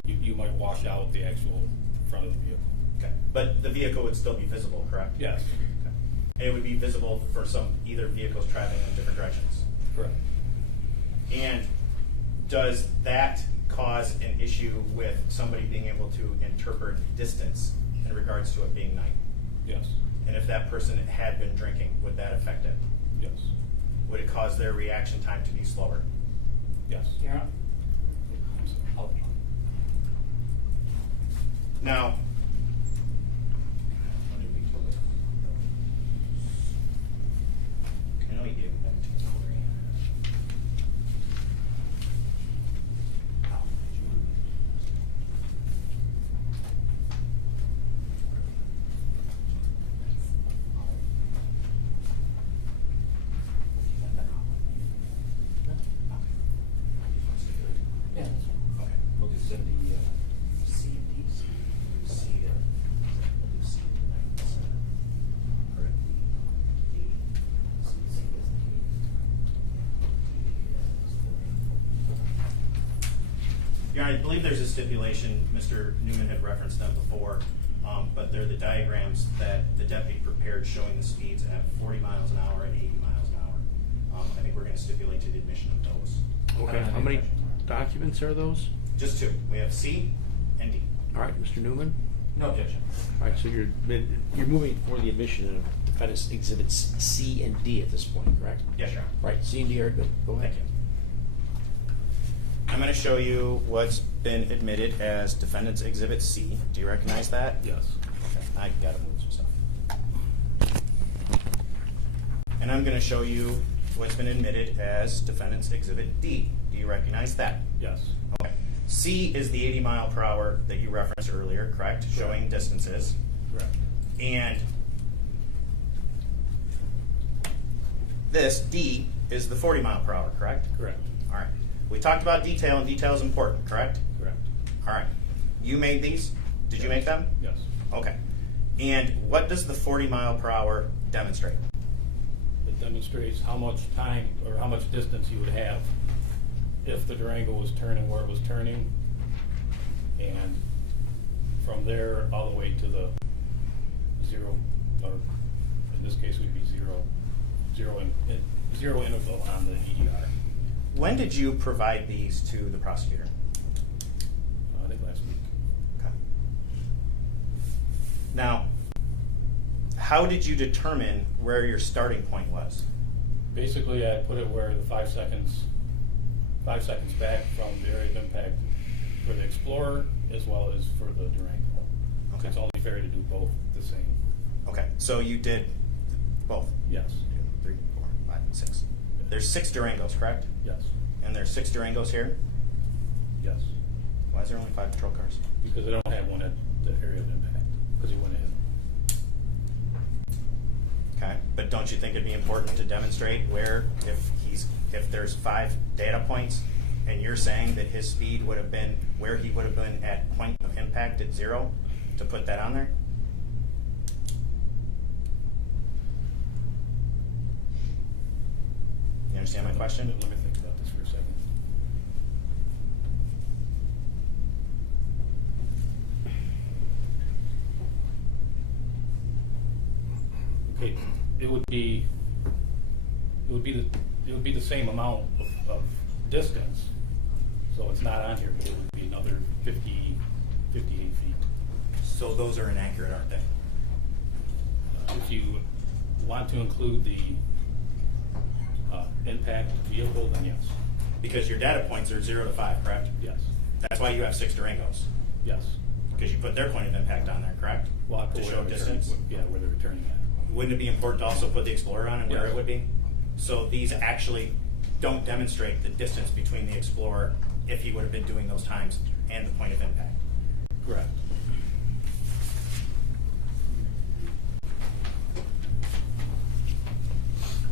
you might wash out the actual front of the vehicle. Okay. But the vehicle would still be visible, correct? Yes. Okay. And it would be visible for either vehicles traveling in different directions. Correct. And does that cause an issue with somebody being able to interpret distance in regards to it being night? Yes. And if that person had been drinking, would that affect it? Yes. Would it cause their reaction time to be slower? Yes. Yeah. Oh. Now, I know you gave it back to me. Yeah. Okay. We'll do the C and D. C, we'll do C tonight. Correct. D. C is Yeah, I believe there's a stipulation, Mr. Newman had referenced them before, but they're the diagrams that the deputy prepared showing the speeds at 40 miles an hour and 80 miles an hour. I think we're going to stipulate to the admission of those. Okay, how many documents are those? Just two. We have C and D. All right, Mr. Newman? No objection. All right, so you're moving for the admission of defendants exhibits C and D at this point, correct? Yes, Your Honor. All right, C and D are good. Go ahead. Thank you. I'm going to show you what's been admitted as Defendant's Exhibit C. Do you recognize that? Yes. Okay, I got to move some stuff. And I'm going to show you what's been admitted as Defendant's Exhibit D. Do you recognize that? Yes. Okay. C is the 80 mile per hour that you referenced earlier, correct? Showing distances. Correct. And this D is the 40 mile per hour, correct? Correct. All right. We talked about detail, and detail is important, correct? Correct. All right. You made these? Did you make them? Yes. Okay. And what does the 40 mile per hour demonstrate? It demonstrates how much time or how much distance you would have if the Durango was turning where it was turning, and from there all the way to the zero, or in this case would be zero interval on the EDR. When did you provide these to the prosecutor? I think last week. Okay. Now, how did you determine where your starting point was? Basically, I put it where the 5 seconds back from the area of impact for the Explorer as well as for the Durango. Okay. It's only fair to do both the same. Okay, so you did both? Yes. 2, 3, 4, 5, 6. There's 6 Durangos, correct? Yes. And there's 6 Durangos here? Yes. Why is there only 5 patrol cars? Because they don't have one at the area of impact, because he went ahead. Okay, but don't you think it'd be important to demonstrate where, if there's 5 data points, and you're saying that his speed would have been where he would have been at point of impact at 0, to put that on there? You understand my question? Let me think about this for a second. Okay, it would be the same amount of distance, so it's not on here, but it would be another 58 feet. So those are inaccurate, aren't they? If you want to include the impact vehicle, then yes. Because your data points are 0 to 5, correct? Yes. That's why you have 6 Durangos, Yes. because you put their point of impact on there, correct? Well, I put To where show they're distance? returning- Yeah, where they're returning at. Wouldn't it be important to also put the Explorer on and where Yes. it would be? So these actually don't demonstrate the distance between the Explorer if he would have been doing those times and the point of impact. Correct.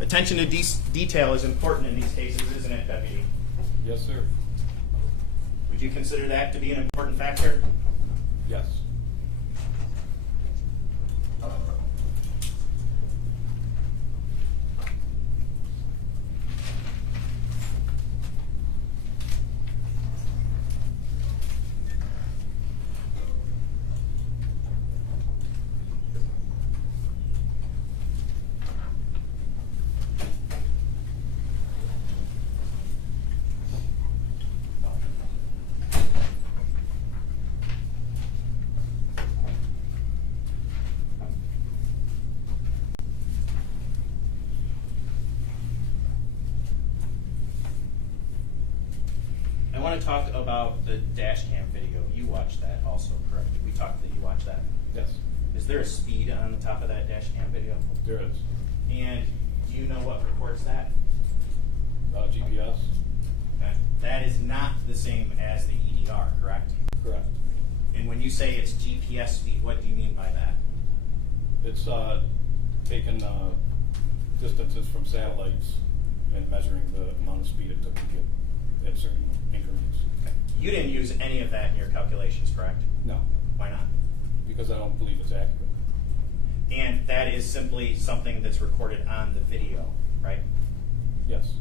Attention to detail is important in these cases, isn't it, Deputy? Yes, sir. Would you consider that to be an important factor? Yes. want to talk about the dash cam video. You watched that also, correct? We talked that you watched that. Yes, Is there a speed on the top of that dash cam video? there is. And do you know what records that? GPS, Okay. That is not the same as the EDR, correct? correct. And when you say it's GPS speed, what do you mean by that? It's taking distances from satellites and measuring the amount of speed it took to get at certain increments. Okay. You didn't use any of that in your calculations, correct? No, Why not? because I don't believe it's accurate. And that is simply something that's recorded on the video, right? Yes,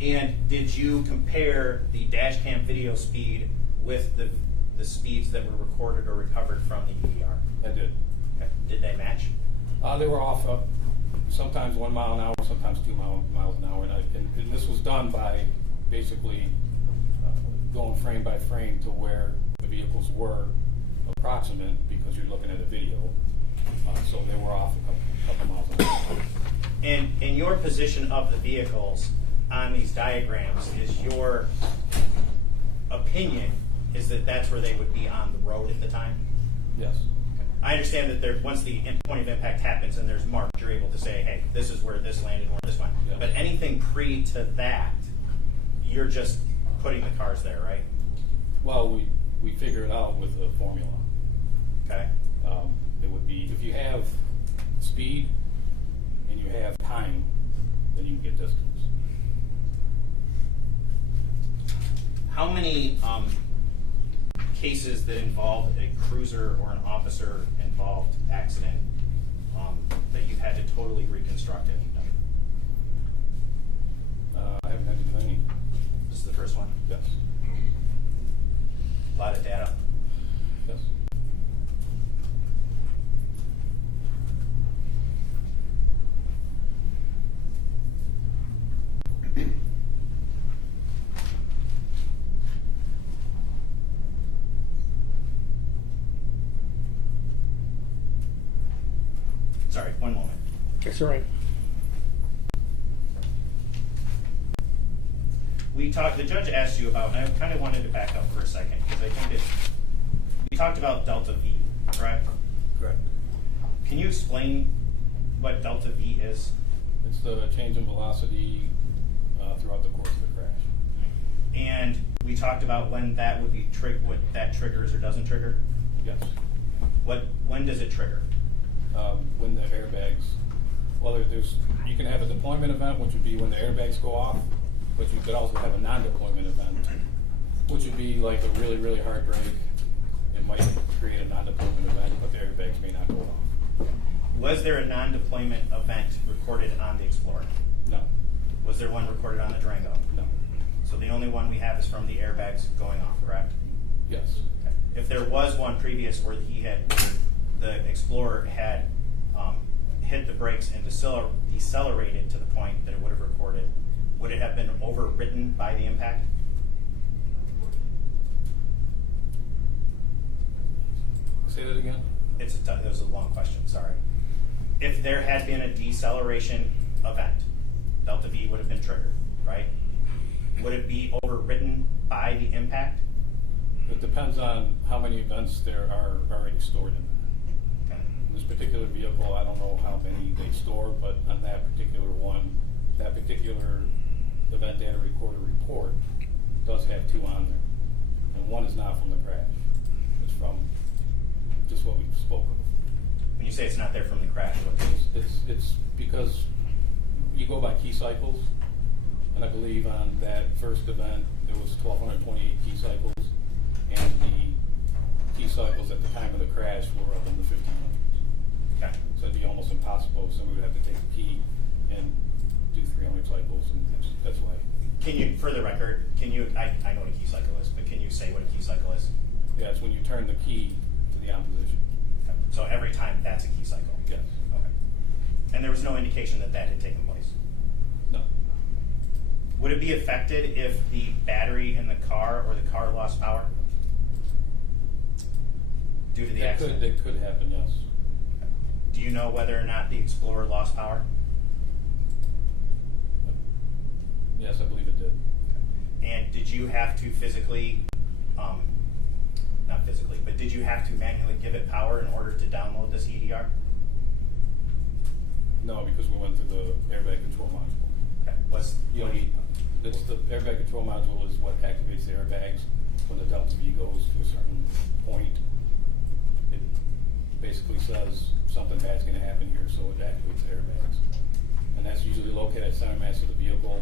And did you compare the dash cam video speed with the speeds that were recorded or recovered from the EDR? I did. Okay. Did they match? They were off sometimes 1 mile an hour, sometimes 2 miles an hour. And this was done by basically going frame by frame to where the vehicles were approximate, because you're looking at a video. So they were off a couple miles an hour. And your position of the vehicles on these diagrams is your opinion is that that's where they would be on the road at the time? Yes, I understand that there, once the point of impact happens and there's marked, you're able to say, hey, this is where this landed, where this went. Yeah. But anything pre to that, you're just putting the cars there, right? well, we figure it out with a formula. Okay. It would be, if you have speed and you have time, then you can get distance. How many cases that involved a cruiser or an officer involved accident that you've had to totally reconstruct have you done? I haven't had to do any. This is the first one. Yes, A lot of data. yes. Sorry, one moment. That's all right. We talked, the judge asked you about, and I kind of wanted to back up for a second, because I think we talked about delta V, correct? Correct. Can you explain what delta V is? It's the change in velocity throughout the course of the crash. And we talked about when that would be what that triggers or doesn't trigger. Yes. When does it trigger? When the airbags, well, you can have a deployment event, which would be when the airbags go off, but you could also have a non-deployment event, which would be like a really, really hard break. It might create a non-deployment event, but the airbags may not go off. Was there a non-deployment event recorded on the Explorer? No, Was there one recorded on the Durango? no, So the only one we have is from the airbags going off, correct? yes, Okay. If there was one previous where where the Explorer had hit the brakes and decelerated to the point that it would have recorded, would it have been overwritten by the impact? say that again? That was a long question, sorry. If there had been a deceleration event, delta V would have been triggered, right? Would it be overwritten by the impact? It depends on how many events there are already stored in there. Okay. This particular vehicle, I don't know how many they store, but on that particular one, that particular event data recorder report does have 2 on there. And one is not from the crash. It's from just what we spoke of. When you say it's not there from the crash, what It's because you go by key cycles, and I believe on that first event, there was 1,228 key cycles, and the key cycles at the time of the crash were up in the 1,500s. okay. So it'd be almost impossible, so we would have to take a key and do 300 cycles, and that's why. Can you, for the record, I know what a key cycle is, but can you say what a key cycle is? Yeah, it's when you turn the key to the on position. Okay. So every time that's a key cycle? Yes. Okay. And there was no indication that that had taken place? No. Would it be affected if the battery in the car or the car lost power due to the accident? That could happen, yes. Do you know whether or not the Explorer lost power? Yes, I believe it did. And did you have to physically, not physically, but did you have to manually give it power in order to download this EDR? No, because we went through the airbag control module. Okay. You don't need, the airbag control module is what activates the airbags when the Delta V goes to a certain point. It basically says something bad's going to happen here, so it activates the airbags. And that's usually located at center mass of the vehicle,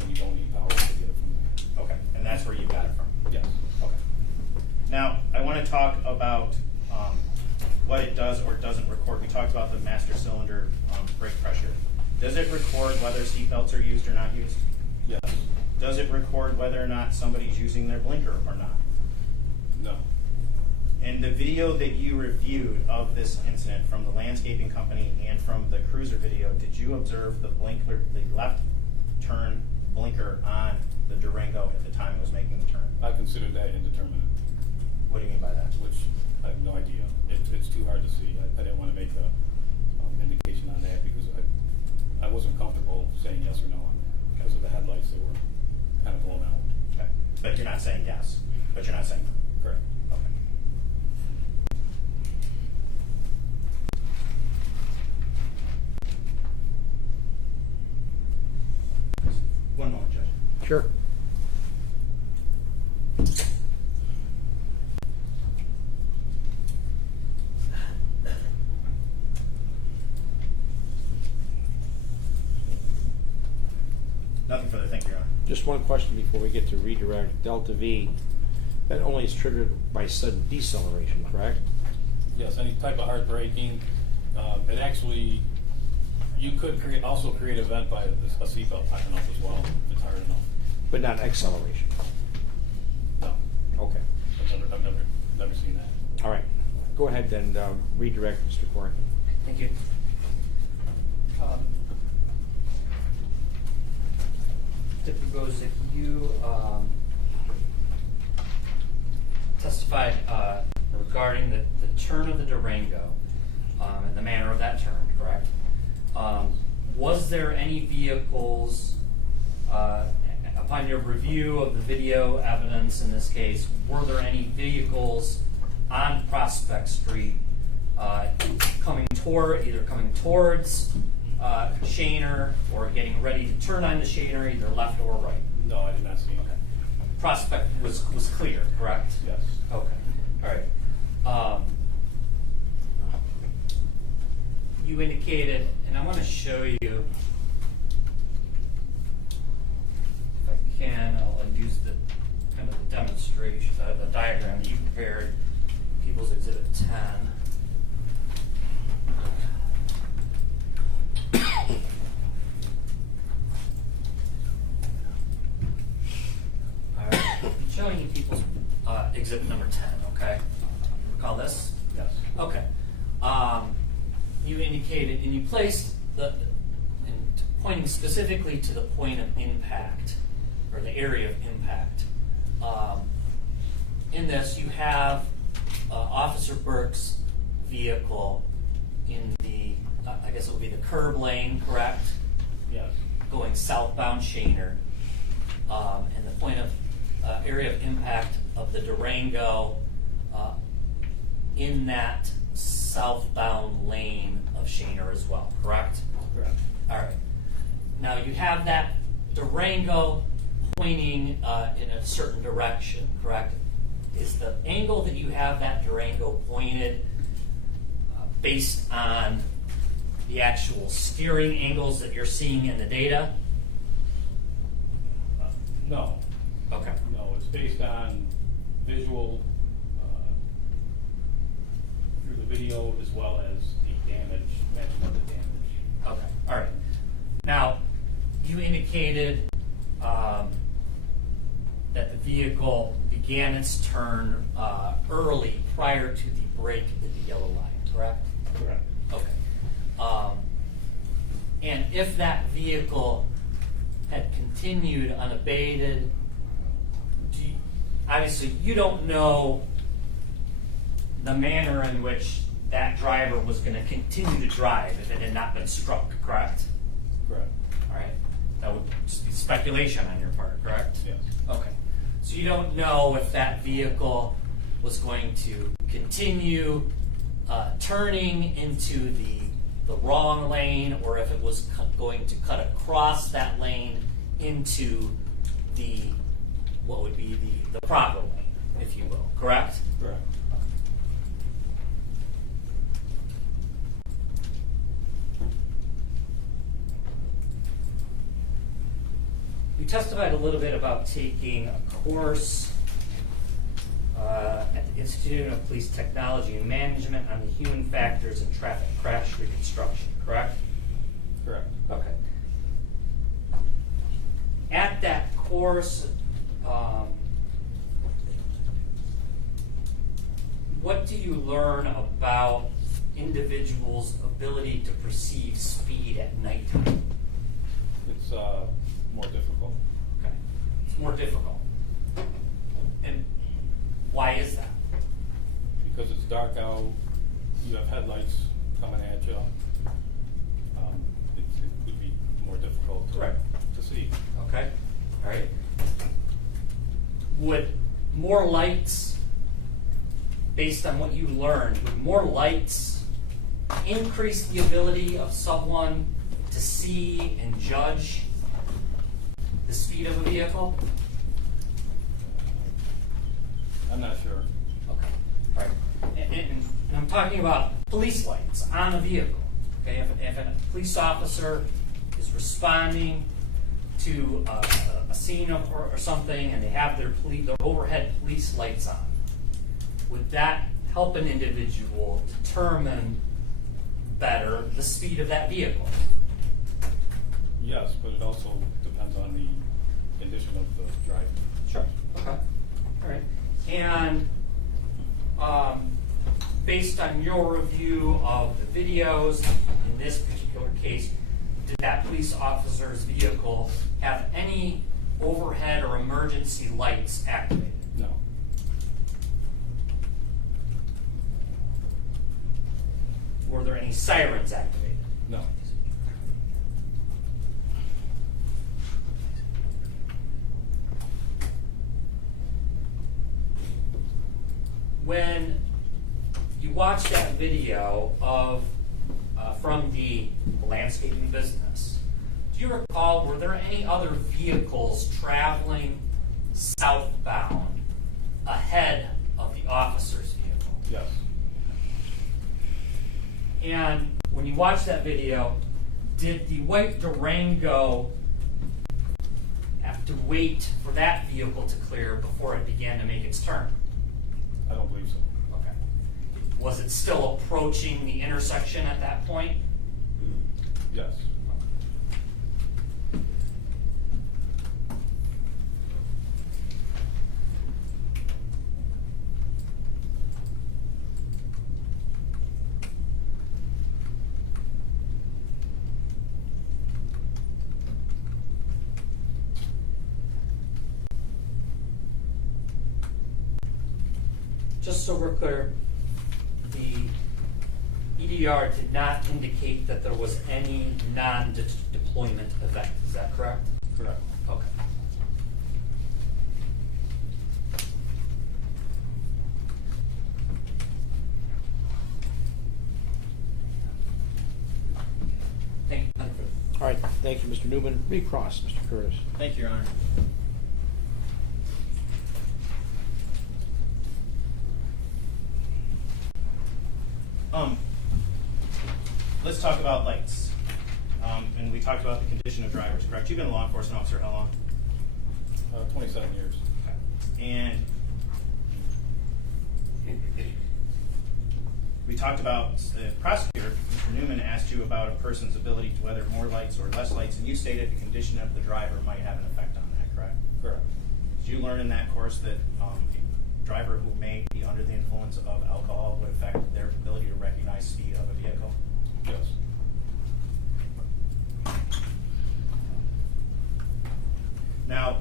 and you don't need power to get it from there. Okay, and that's where you got it from? Yes. Okay. Now, I want to talk about what it does or doesn't record. We talked about the master cylinder brake pressure. Does it record whether seatbelts are used or not used? Yes. Does it record whether or not somebody's using their blinker or not? No. In the video that you reviewed of this incident from the landscaping company and from the cruiser video, did you observe the blinker, the left turn blinker on the Durango at the time it was making the turn? I consider that indeterminate, What do you mean by that? which I have no idea. It's too hard to see. I didn't want to make a indication on that because I wasn't comfortable saying yes or no on that because of the headlights that were kind of blown out. Okay. But you're not saying yes, but you're not saying no. Correct. Okay. One moment, Judge. Sure. Nothing further. Thank you, Your Honor. Just one question before we get to redirect. Delta V, that only is triggered by sudden deceleration, correct? Yes, any type of hard braking. It actually, you could also create an event by a seatbelt tightening up as well, if it's hard enough. But not acceleration. No, Okay. I've never seen that. All right. Go ahead and redirect, Mr. Corey. Thank you. Deputy Rose, if you testified regarding the turn of the Durango and the manner of that turn, correct? Was there any vehicles, upon your review of the video evidence in this case, were there any vehicles on Prospect Street either coming towards Shaner or getting ready to turn on the Shaner, either left or right? No, I did not see it. Okay. Prospect was clear, correct? Yes. Okay, all right. You indicated, and I want to show you, if I can, I'll use the kind of the demonstration, the diagram that you prepared, People's Exhibit 10. All right, I'm showing you People's Exhibit number 10, okay? Recall this? Yes. Okay. You indicated, and you placed pointing specifically to the point of impact, or the area of impact. In this, you have Officer Burke's vehicle in the, I guess it would be the curb lane, correct? Yes. Going southbound Shaner. And the point of area of impact of the Durango in that southbound lane of Shaner as well, correct? Correct. All right. Now you have that Durango pointing in a certain direction, correct? Is the angle that you have that Durango pointed based on the actual steering angles that you're seeing in the data? No. Okay. No, it's based on visual through the video as well as the damage, matching of the damage. Okay. All right. Now, you indicated that the vehicle began its turn early prior to the break at the yellow line, correct? Correct. Okay. And if that vehicle had continued unabated, obviously you don't know the manner in which that driver was going to continue to drive if it had not been struck, correct? Correct. All right. That would just be speculation on your part, correct? Yes. Okay. So you don't know if that vehicle was going to continue turning into the wrong lane, or if it was going to cut across that lane into what would be the proper lane, if you will, correct? Correct. You testified a little bit about taking a course at the Institute of Police Technology and Management on the human factors in traffic crash reconstruction, correct? Correct. Okay. At that course, what do you learn about individuals' ability to perceive speed at nighttime? It's more difficult. Okay. It's more difficult. And why is that? Because it's dark out, you have headlights coming at you. It would be more difficult to see. Okay. All right. Would more lights, based on what you learned, would more lights increase the ability of someone to see and judge the speed of a vehicle? I'm not sure. Okay. All right. And I'm talking about police lights on a vehicle. Okay. If a police officer is responding to a scene or something, and they have their overhead police lights on, would that help an individual determine better the speed of that vehicle? Yes, but it also depends on the condition of the driver. Sure. Okay. All right. And based on your review of the videos in this particular case, did that police officer's vehicle have any overhead or emergency lights activated? No. Were there any sirens activated? No. When you watch that video of from the landscaping business, do you recall, were there any other vehicles traveling southbound ahead of the officer's vehicle? Yes. And when you watch that video, did the white Durango have to wait for that vehicle to clear before it began to make its turn? I don't believe so. Okay. Was it still approaching the intersection at that point? Yes. Just so we're clear, the EDR did not indicate that there was any non-deployment event. Is that correct? Correct. Okay. Thank you. All right, thank you, Mr. Newman. Recross, Mr. Curtis. Thank you, Your Honor. Let's talk about lights. And we talked about the condition of drivers, correct? You've been a law enforcement officer how long? 27 years. And we talked about, the prosecutor, Mr. Newman, asked you about a person's ability to whether more lights or less lights, and you stated the condition of the driver might have an effect on that, correct? Correct. Did you learn in that course that a driver who may be under the influence of alcohol would affect their ability to recognize speed of a vehicle? Yes. Now,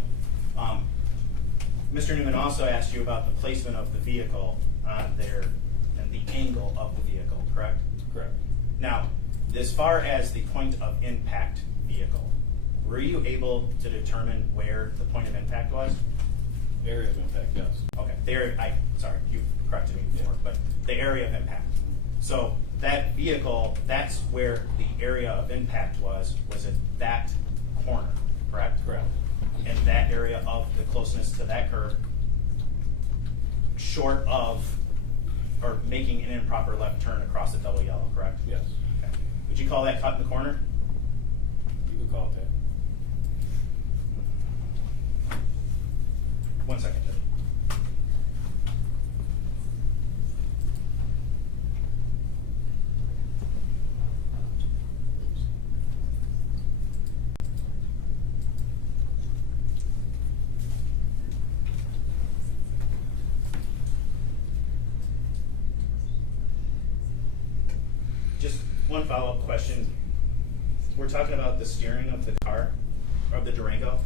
Mr. Newman also asked you about the placement of the vehicle on there and the angle of the vehicle, correct? Correct. Now, as far as the point of impact vehicle, were you able to determine where the point of impact was? Area of impact, yes. Okay, the area, sorry, you corrected me before, but the area of impact. So that vehicle, that's where the area of impact was at that corner, correct? Correct. And that area of the closeness to that curb, short of, or making an improper left turn across a double yellow, correct? Yes. Okay. Would you call that cut in the corner? You could call it that. 1 second. 1 follow-up question. We're talking about the steering of the car, of the Durango.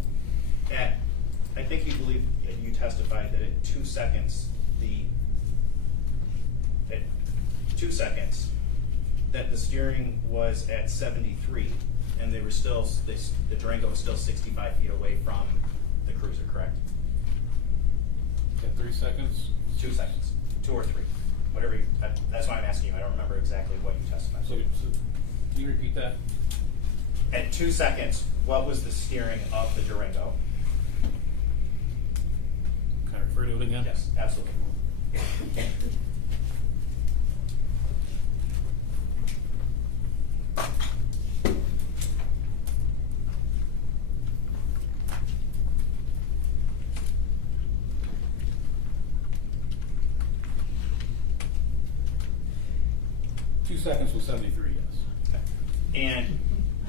I think you testified that at 2 seconds, that the steering was at 73, and they were still, the Durango was still 65 feet away from the Cruiser, correct? At 3 seconds? 2 seconds, 2 or 3, whatever you, that's why I'm asking you. I don't remember exactly what you testified. So can you repeat that? At 2 seconds, what was the steering of the Durango? Can I refer to it again? Yes, absolutely. 2 seconds was 73, yes. Okay. And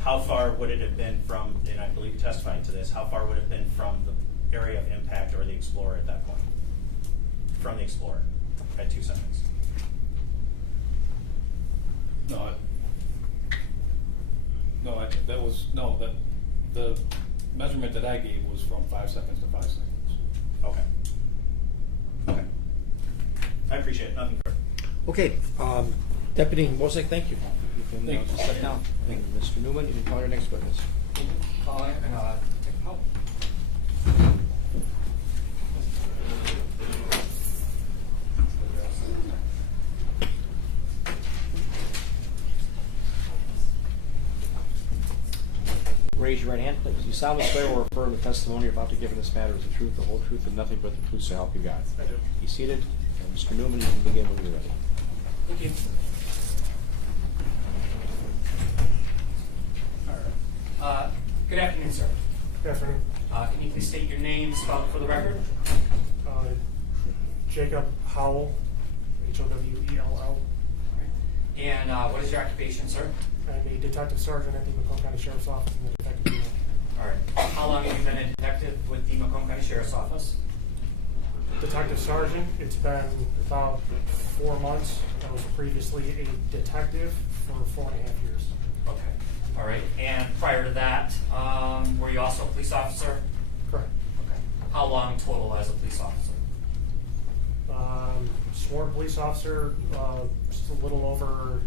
how far would it have been from, and I believe you testified to this, how far would it have been from the area of impact or the Explorer at that point? From the Explorer at 2 seconds? The measurement that I gave was from 5 seconds to 5 seconds. Okay. Okay. I appreciate it. Nothing further. Okay, Deputy Mosek, thank you. You can Thank you. just step down. Thank you. Mr. Newman, you can call your next witness. Raise your right hand, please. You solemnly swear or affirm the testimony you're about to give in this matter is the truth, the whole truth, and nothing but the truth, so help you God. I do. Be seated. And Mr. Newman, you can begin when you're ready. Thank you. Good afternoon, sir. Good afternoon. Can you please state your name, spell it for the record? Jacob Howell, Howell. And what is your occupation, sir? I'm a detective sergeant at the Macomb County Sheriff's Office in the Detective Bureau. All right. How long have you been a detective with the Macomb County Sheriff's Office? Detective sergeant, it's been about 4 months. I was previously a detective for 4.5 years. Okay. All right. And prior to that, were you also a police officer? Correct. Okay. How long total as a police officer? Sworn police officer, just a little over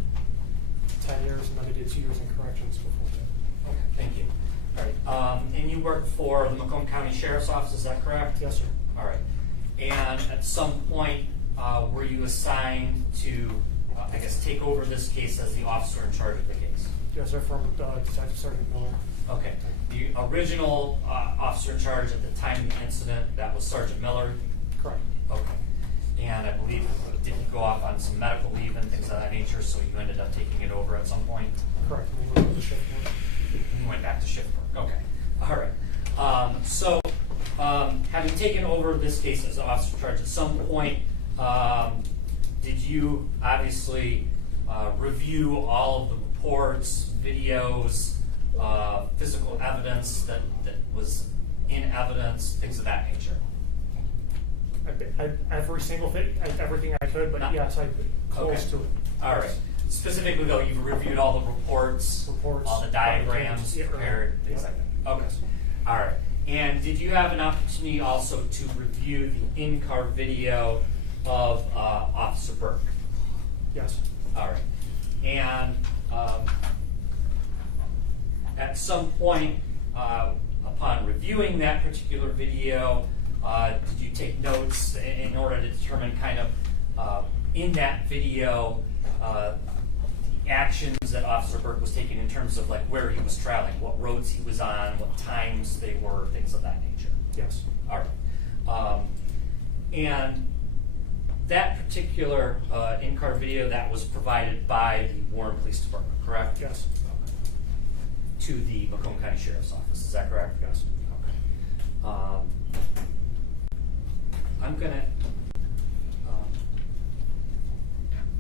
10 years, and then I did 2 years in corrections before that. Okay. Thank you. All right. And you worked for the Macomb County Sheriff's Office, is that correct? Yes, sir. All right. And at some point, were you assigned to, I guess, take over this case as the officer in charge of the case? Yes, sir, from Detective Sergeant Miller. Okay. The original officer in charge at the time of the incident, that was Sergeant Miller? Correct. Okay. And I believe, did he go off on some medical leave and things of that nature, so you ended up taking it over at some point? Correct. We went to shift work. You went back to shift work. Okay. All right. So, having taken over this case as officer in charge, at some point, did you obviously review all of the reports, videos, physical evidence that was in evidence, things of that nature? Every single thing, everything I could, but yes, I close Okay. to it. All right. Specifically, though, you've reviewed all the reports, all the diagrams, yeah, prepared, things yeah. like that. Okay. All right. And did you have an opportunity also to review the in-car video of Officer Burke? Yes. All right. And at some point, upon reviewing that particular video, did you take notes in order to determine kind of in that video the actions that Officer Burke was taking in terms of like where he was traveling, what roads he was on, what times they were, things of that nature? Yes. All right. And that particular in-car video, that was provided by the Warren Police Department, correct? Yes. To the Macomb County Sheriff's Office, is that correct? Yes. I'm going to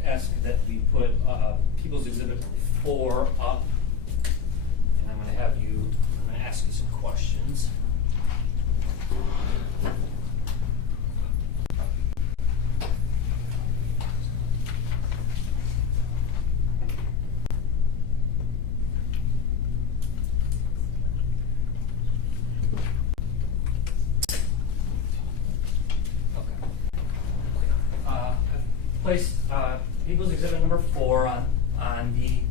ask that we put People's Exhibit 4 up, and I'm going to ask you some questions. Place People's Exhibit number 4 on the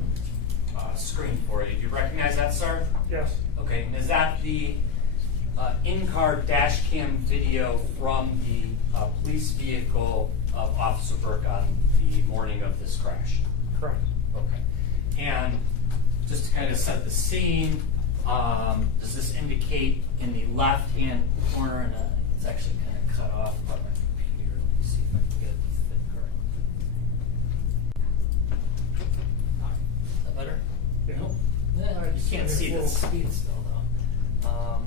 screen for you. Do you recognize that, sir? Yes. Okay, and is that the in-car dash cam video from the police vehicle of Officer Burke on the morning of this crash? Correct. Okay. And just to kind of set the scene, does this indicate in the left-hand corner, and it's actually kind of cut off by my computer. Let me see if I can get it to fit correctly. Is that better? Yeah. Nope. Yeah, you can't see the speed still, though.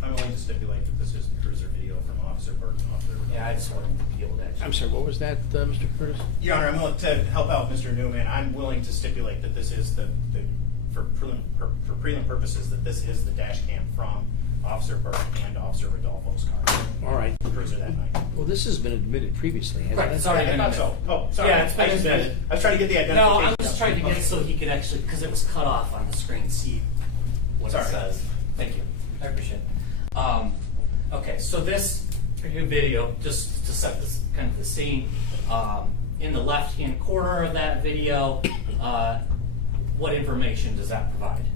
I'm willing to stipulate that this is the cruiser video from Officer Burke and Officer. Yeah, I just wanted to be able to actually. I'm sorry, what was that, Mr. Curtis? Your Honor, I'm willing to help out Mr. Newman. I'm willing to stipulate that this is for prelim purposes, that this is the dash cam from Officer Burke and Officer Rodolfo's car. All right. Cruiser that night. Well, this has been admitted previously, hasn't Right, it? sorry. I thought so. Oh, sorry. Yeah, it's been I was trying to get the identification. No, I'm just trying to get it so he could actually, because it was cut off on the screen, see what Sorry. it says. Thank you. I appreciate it. Okay, so this video, just to set this kind of the scene, in the left-hand corner of that video, what information does that provide?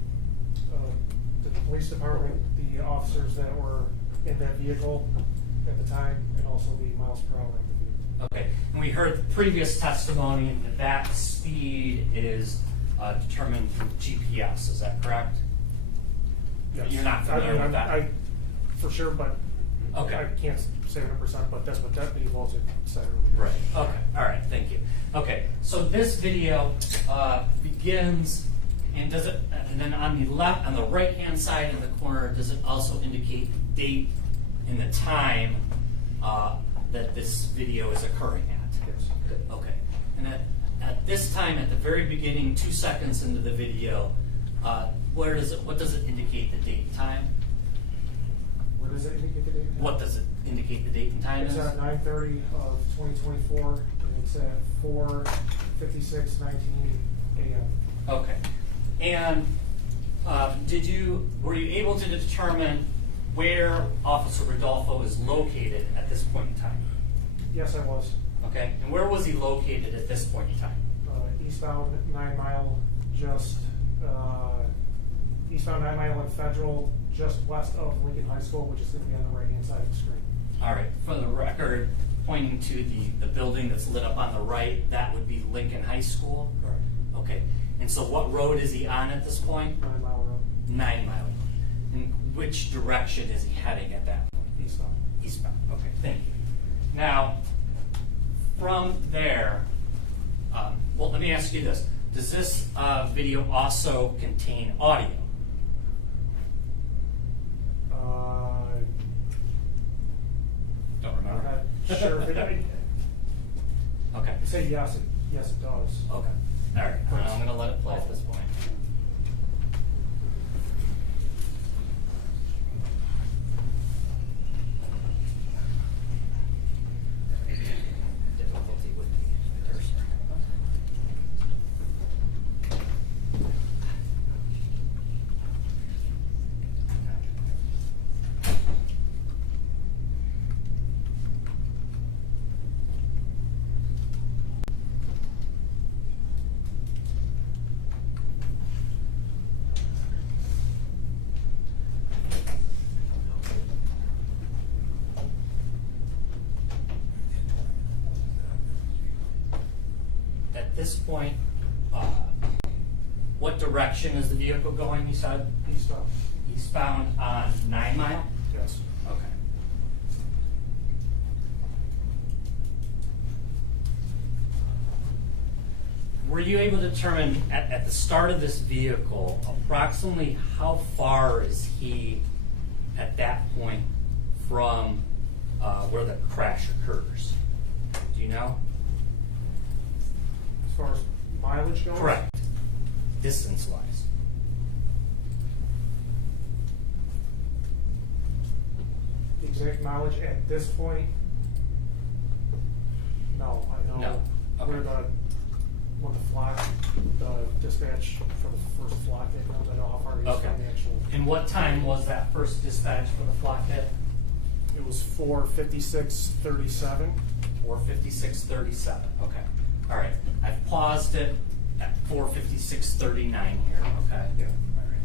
The police department, the officers that were in that vehicle at the time, and also the miles per hour of the vehicle. Okay, and we heard previous testimony that that speed is determined through GPS, is that correct? Yes. You're not familiar with that? I for sure, but Okay. I can't say 100%, but that's what Deputy Walter said earlier. Right. Okay. All right. Thank you. Okay. So this video begins, and does it? And then on the left, on the right-hand side in the corner, does it also indicate the date and the time that this video is occurring at? Yes. Okay. And at this time, at the very beginning, 2 seconds into the video, what does it indicate the date and time? Where does it indicate the date? What does it indicate the date and time It's is? at 9:30 of 2024, and it's at 4:56:19 a.m. Okay. And were you able to determine where Officer Rodolfo is located at this point in time? Yes, I was. Okay. And where was he located at this point in time? Eastbound 9 Mile, just eastbound 9 Mile and Federal, just west of Lincoln High School, which is going to be on the right-hand side of the screen. All right. For the record, pointing to the building that's lit up on the right, that would be Lincoln High School? Correct. Okay. And so what road is he on at this point? 9 Mile Road, 9 Mile. In which direction is he heading at that point? eastbound. Eastbound. Okay, thank you. Now, from there, well, let me ask you this. Does this video also contain audio? Don't I'm remember. not sure if it. Okay. I say yes, it does. Okay. All right. I'm going to let it play at this point. Difficulty with the cursor. this point, what direction is the vehicle going, you said? Eastbound. Eastbound on 9 Mile? Yes. Okay. Were you able to determine at the start of this vehicle approximately how far is he at that point from where the crash occurs? Do you know? As far as mileage goes? Correct. Distance-wise. The exact mileage at this point? No, I know. No. Okay. When the flock, the dispatch for the first flock hit comes, I know how far it is Okay. from the actual. And what time was that first dispatch for the flock hit? It was 4:56:37. 4:56:37. Okay. All right. I've paused it at 4:56:39 here. Okay. Yeah. All right.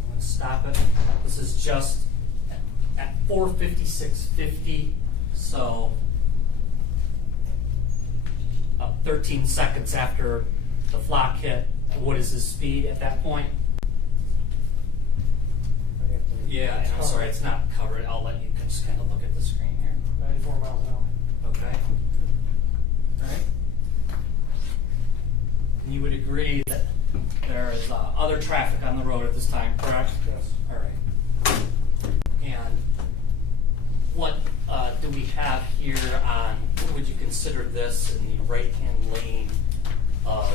I'm gonna stop it. This is just at 4:56:50, so up 13 seconds after the flock hit. What is his speed at that point? I have to- Yeah, and I'm sorry, it's not covered. I'll let you just kind of look at the screen here. 94 miles an hour. Okay. All right. And you would agree that there is other traffic on the road at this time, correct? Yes. All right. And what do we have here on, what would you consider this in the right-hand lane of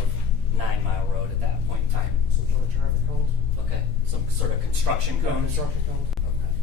9 Mile Road at that point in time? Some sort of traffic cones? Okay, some sort of construction Yeah, cones? construction cones. Okay.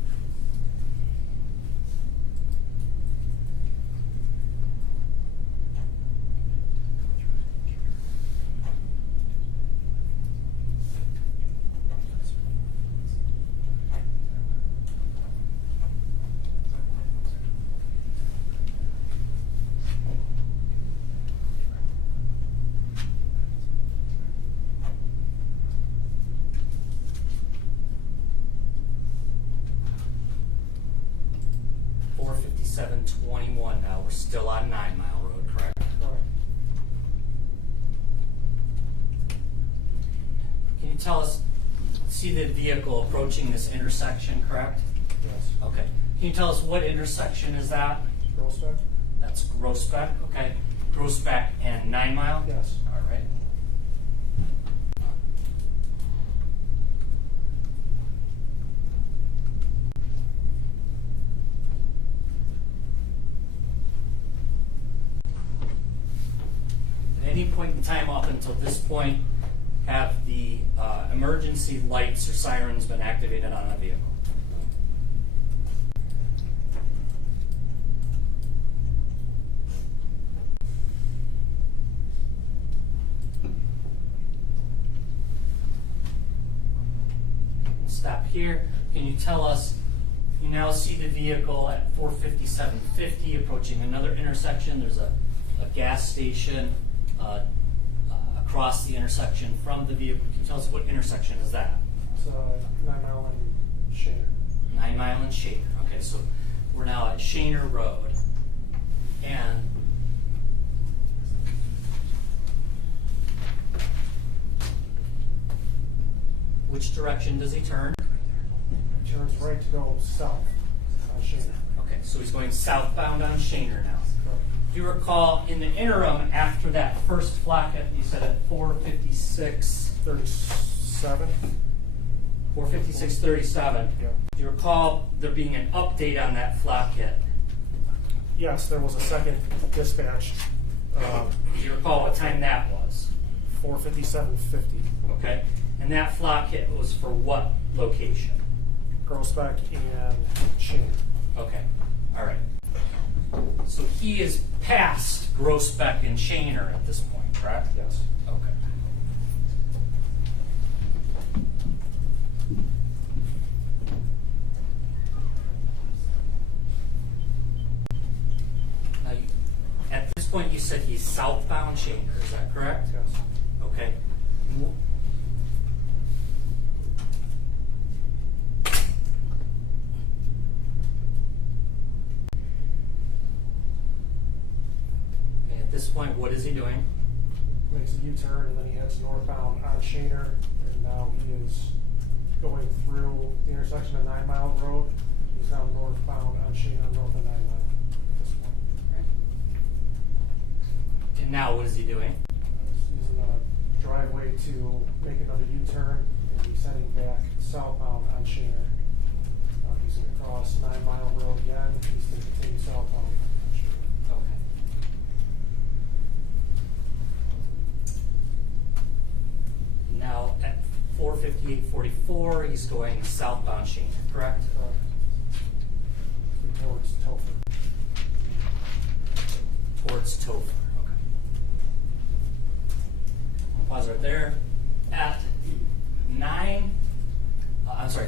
$457.21 now. We're still on 9 Mile Road, correct? Correct. Can you tell us, see the vehicle approaching this intersection, correct? Yes. Okay. Can you tell us what intersection is that? Grossbeck? That's Grossbeck, okay. Grossbeck and 9 Mile? Yes. All right. At any point in time up until this point, have the emergency lights or sirens been activated on a vehicle? Stop here. Can you tell us, you now see the vehicle at 4:57:50 approaching another intersection. There's a gas station across the intersection from the vehicle. Can you tell us what intersection is that? It's 9 Mile and Shaner. 9 Mile and Shaner. Okay, so we're now at Shaner Road. And which direction does he turn? He turns right to go south on Shaner. Okay, so he's going southbound on Shaner now. Correct. Do you recall in the interim after that first flock hit, you said at 4:56, 37? 4:56:37? Yeah. Do you recall there being an update on that flock hit? Yes, there was a second dispatch, Do you recall what time that was? 4:57:50. Okay, and that flock hit was for what location? Grossbeck and Shaner. Okay, all right. So he is past Grossbeck and Shaner at this point, correct? Yes. Okay. southbound Shaner, is that correct? Yes. Okay. And at this point, what is he doing? Makes a U-turn and then he heads northbound on Shaner, and now he is going through the intersection of 9 Mile Road. He's now northbound on Shaner, north of 9 Mile at this point. And now what is he doing? He's using the driveway to make another U-turn, and he's heading back southbound on Shaner. He's going to cross 9 Mile Road again. He's going to continue southbound on Shaner. Okay. Now at 45844, he's going southbound Shaner, correct? Towards Topher. Towards Topher. Okay. I'll pause right there. At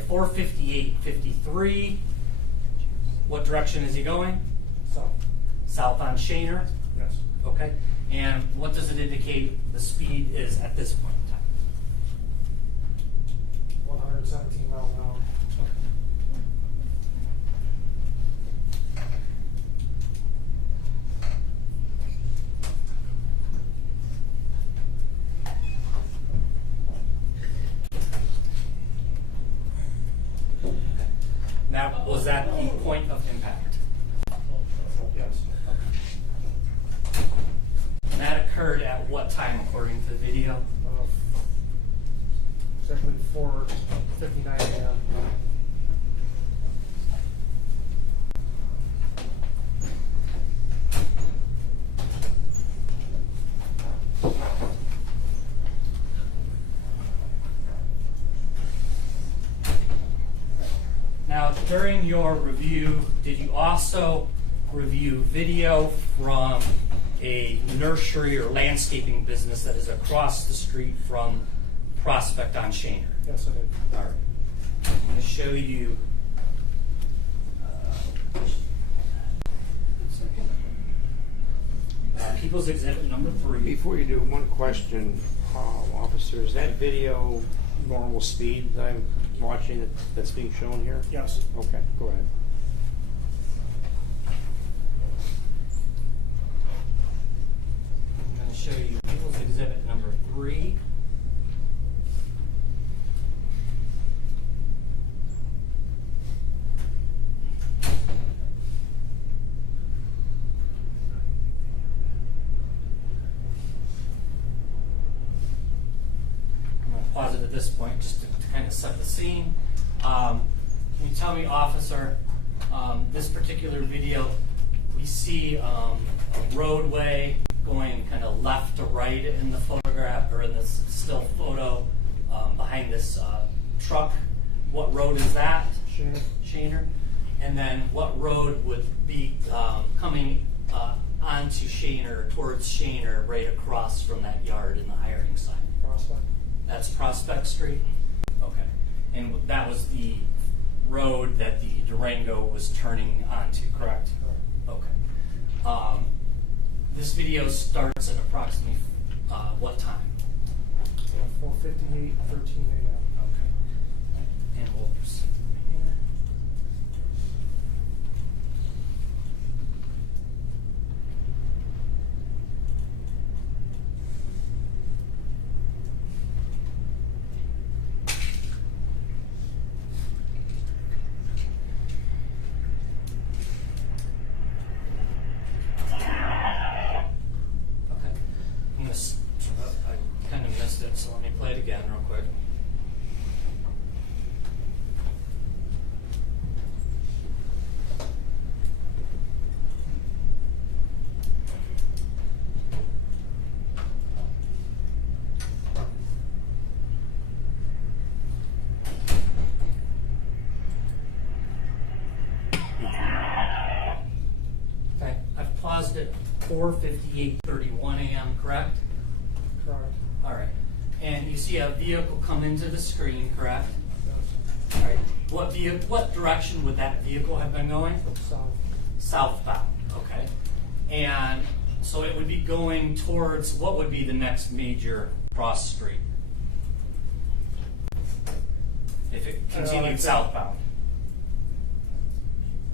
45853, what direction is he going? South. South on Shaner. Yes. Okay. And what does it indicate the speed is at this point in time? 117 miles an hour. Now, was that the point of impact? Yes. And that occurred at what time, according to the video? Exactly 4:59 a.m. Now, during your review, did you also review video from a nursery or landscaping business that is across the street from Prospect on Shaner? Yes, I did. All right. I'm going to show you. People's Exhibit number 3. Before you do, one question, officer, is that video normal speed that I'm watching that's being shown here? Yes. Okay, go ahead. I'm going to show you People's Exhibit number 3. I'm going to pause it at this point just to kind of set the scene. Can you tell me, officer, this particular video, we see a roadway going kind of left to right in the photograph, or in this still photo, behind this truck. What road is that? Shaner. Shaner. And then what road would be coming onto Shaner, towards Shaner, right across from that yard in the hiring sign? Prospect. That's Prospect Street? Okay. And that was the road that the Durango was turning onto, correct? Correct. Okay. This video starts at approximately what time? 4:58, 13 a.m. Okay. And we'll proceed from here. Okay. I'm gonna I kind of missed it, so let me play it again real quick. Okay, I've paused it 4:58:31 a.m., correct? Correct. All right. And you see a vehicle come into the screen, correct? Yes. All right. What direction would that vehicle have been going? South. Southbound. Okay. And So it would be going towards, what would be the next major cross street? If it I continued think- southbound?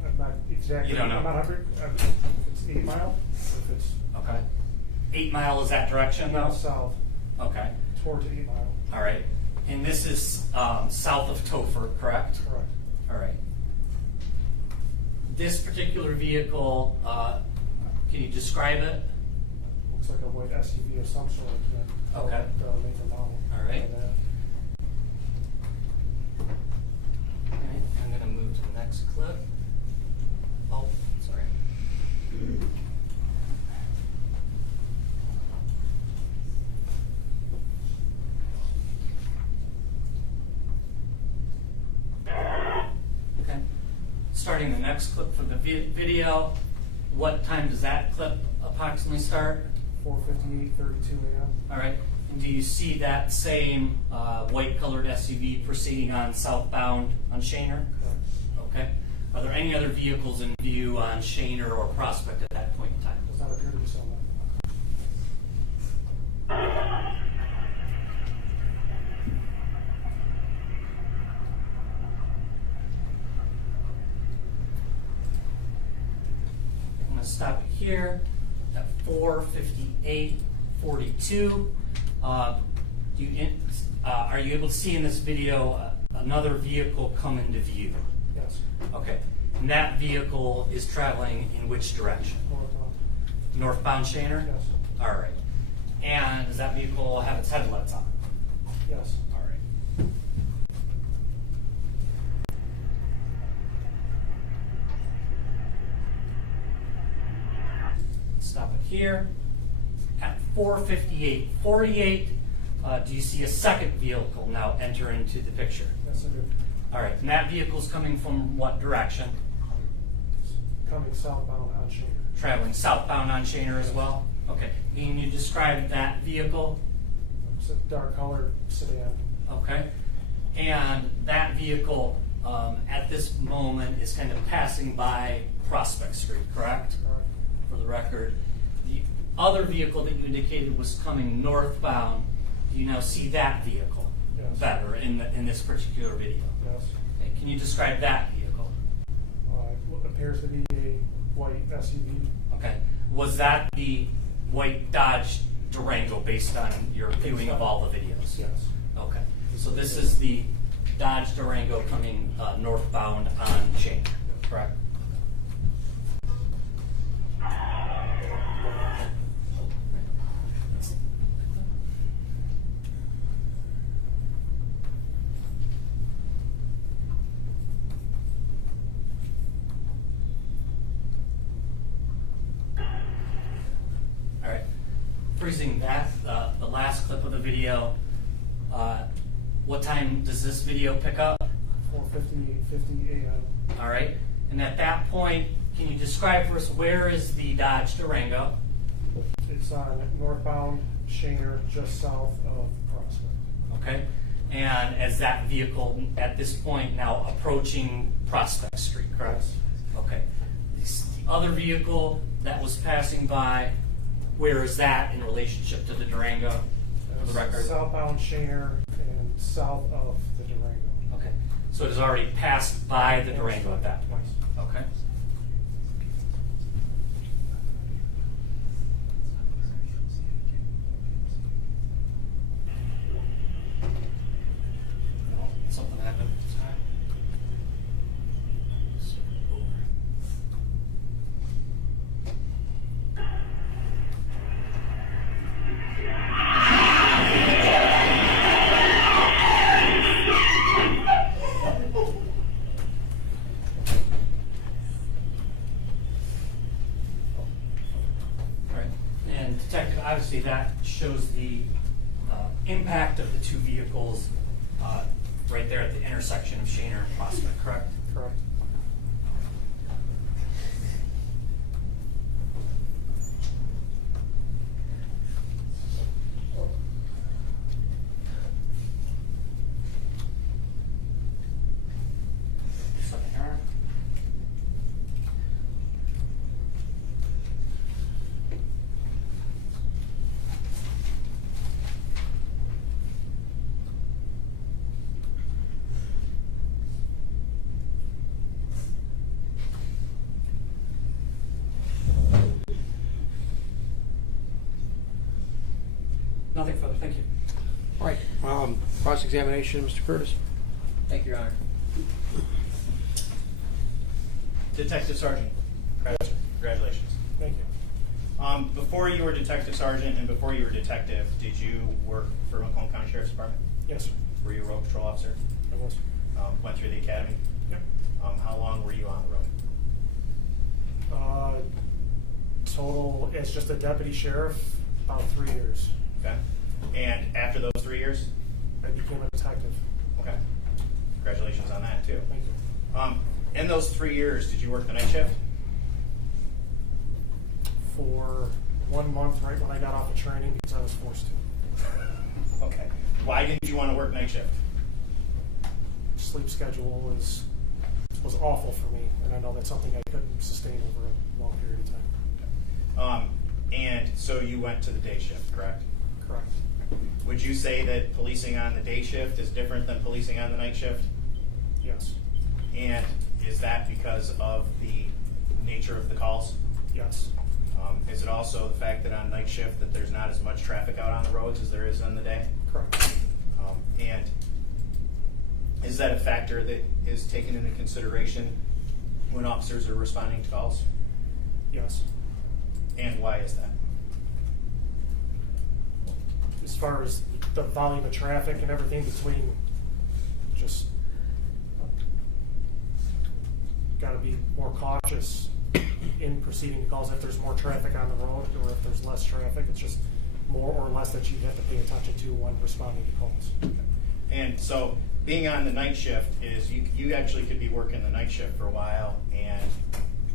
I'm not exactly. You don't know? I'm not if it's 8 Mile, if it's Okay. 8 Mile is that direction? 8 miles south Okay, towards 8 Mile. all right. And this is south of Topher, correct? Correct. All right. This particular vehicle, can you describe it? Looks like a white SUV of some sort. I can't Okay. make a model. All right. by that. Okay, I'm gonna move to the next clip. Oh, sorry. Okay. Starting the next clip for the video, what time does that clip approximately start? 4:58, 32 a.m. All right. And do you see that same white colored SUV proceeding on southbound on Shaner? Correct. Okay. Are there any other vehicles in view on Shaner or Prospect at that point in time? Does not appear to be so. I'm going to stop it here at 4:58:42. Are you able to see in this video another vehicle come into view? Yes. Okay. And that vehicle is traveling in which direction? Northbound. Northbound Shaner? Yes. All right. And does that vehicle have its headlights on? Yes. All right. Stop it here. At 4:58:48, do you see a second vehicle now enter into the picture? Yes, I do. All right. And that vehicle's coming from what direction? Coming southbound on Shaner. Traveling southbound on Shaner as well? Okay. Can you describe that vehicle? It's a dark colored sedan. Okay. And that vehicle at this moment is kind of passing by Prospect Street, correct? Correct. For the record. The other vehicle that you indicated was coming northbound, do you now see that vehicle Yes. better in this particular video? Yes. Okay. Can you describe that vehicle? It appears to be a white SUV. Okay. Was that the white Dodge Durango based on your viewing of all the videos? Yes. Okay. So this is the Dodge Durango coming northbound on Chain, correct? All right. Freezing that, the last clip of the video. What time does this video pick up? 4:50 a.m. All right. And at that point, can you describe for us where is the Dodge Durango? It's on northbound Shaner, just south of Prospect. Okay. And as that vehicle at this point now approaching Prospect Street, correct? Yes. Okay. The other vehicle that was passing by, where is that in relationship to the Durango? For the record. Southbound Shaner and south of the Durango. Okay. So it has already passed by the Durango at that point. Okay. Oh, something happened. Sorry. Right. And detective, obviously that shows the impact of the two vehicles right there at the intersection of Shaner and Prospect, correct? Correct. Second here. Nothing further, thank you. All right, cross-examination, Mr. Curtis. Thank you, Your Honor. Detective Sergeant, congratulations. Thank you. Before you were Detective Sergeant and before you were Detective, did you work for Macomb County Sheriff's Department? Yes, sir. Were you a road patrol officer? I was. Went through the academy? Yep. How long were you on the road? Total, as just a deputy sheriff, about 3 years. Okay. And after those 3 years? I became a detective. Okay. Congratulations on that too. Thank you. In those 3 years, did you work the night shift? For 1 month, right when I got off of training, because I was forced to. Okay. Why didn't you want to work night shift? Sleep schedule was awful for me, and I know that's something I couldn't sustain over a long period of time. And so you went to the day shift, correct? Correct. Would you say that policing on the day shift is different than policing on the night shift? Yes. And is that because of the nature of the calls? Yes. Is it also the fact that on night shift that there's not as much traffic out on the roads as there is on the day? Correct. And is that a factor that is taken into consideration when officers are responding to calls? Yes. And why is that? As far as the volume of traffic and everything between, just got to be more cautious in proceeding to calls if there's more traffic on the road, or if there's less traffic. It's just more or less that you have to pay attention to when responding to calls. And so being on the night shift is you actually could be working the night shift for a while and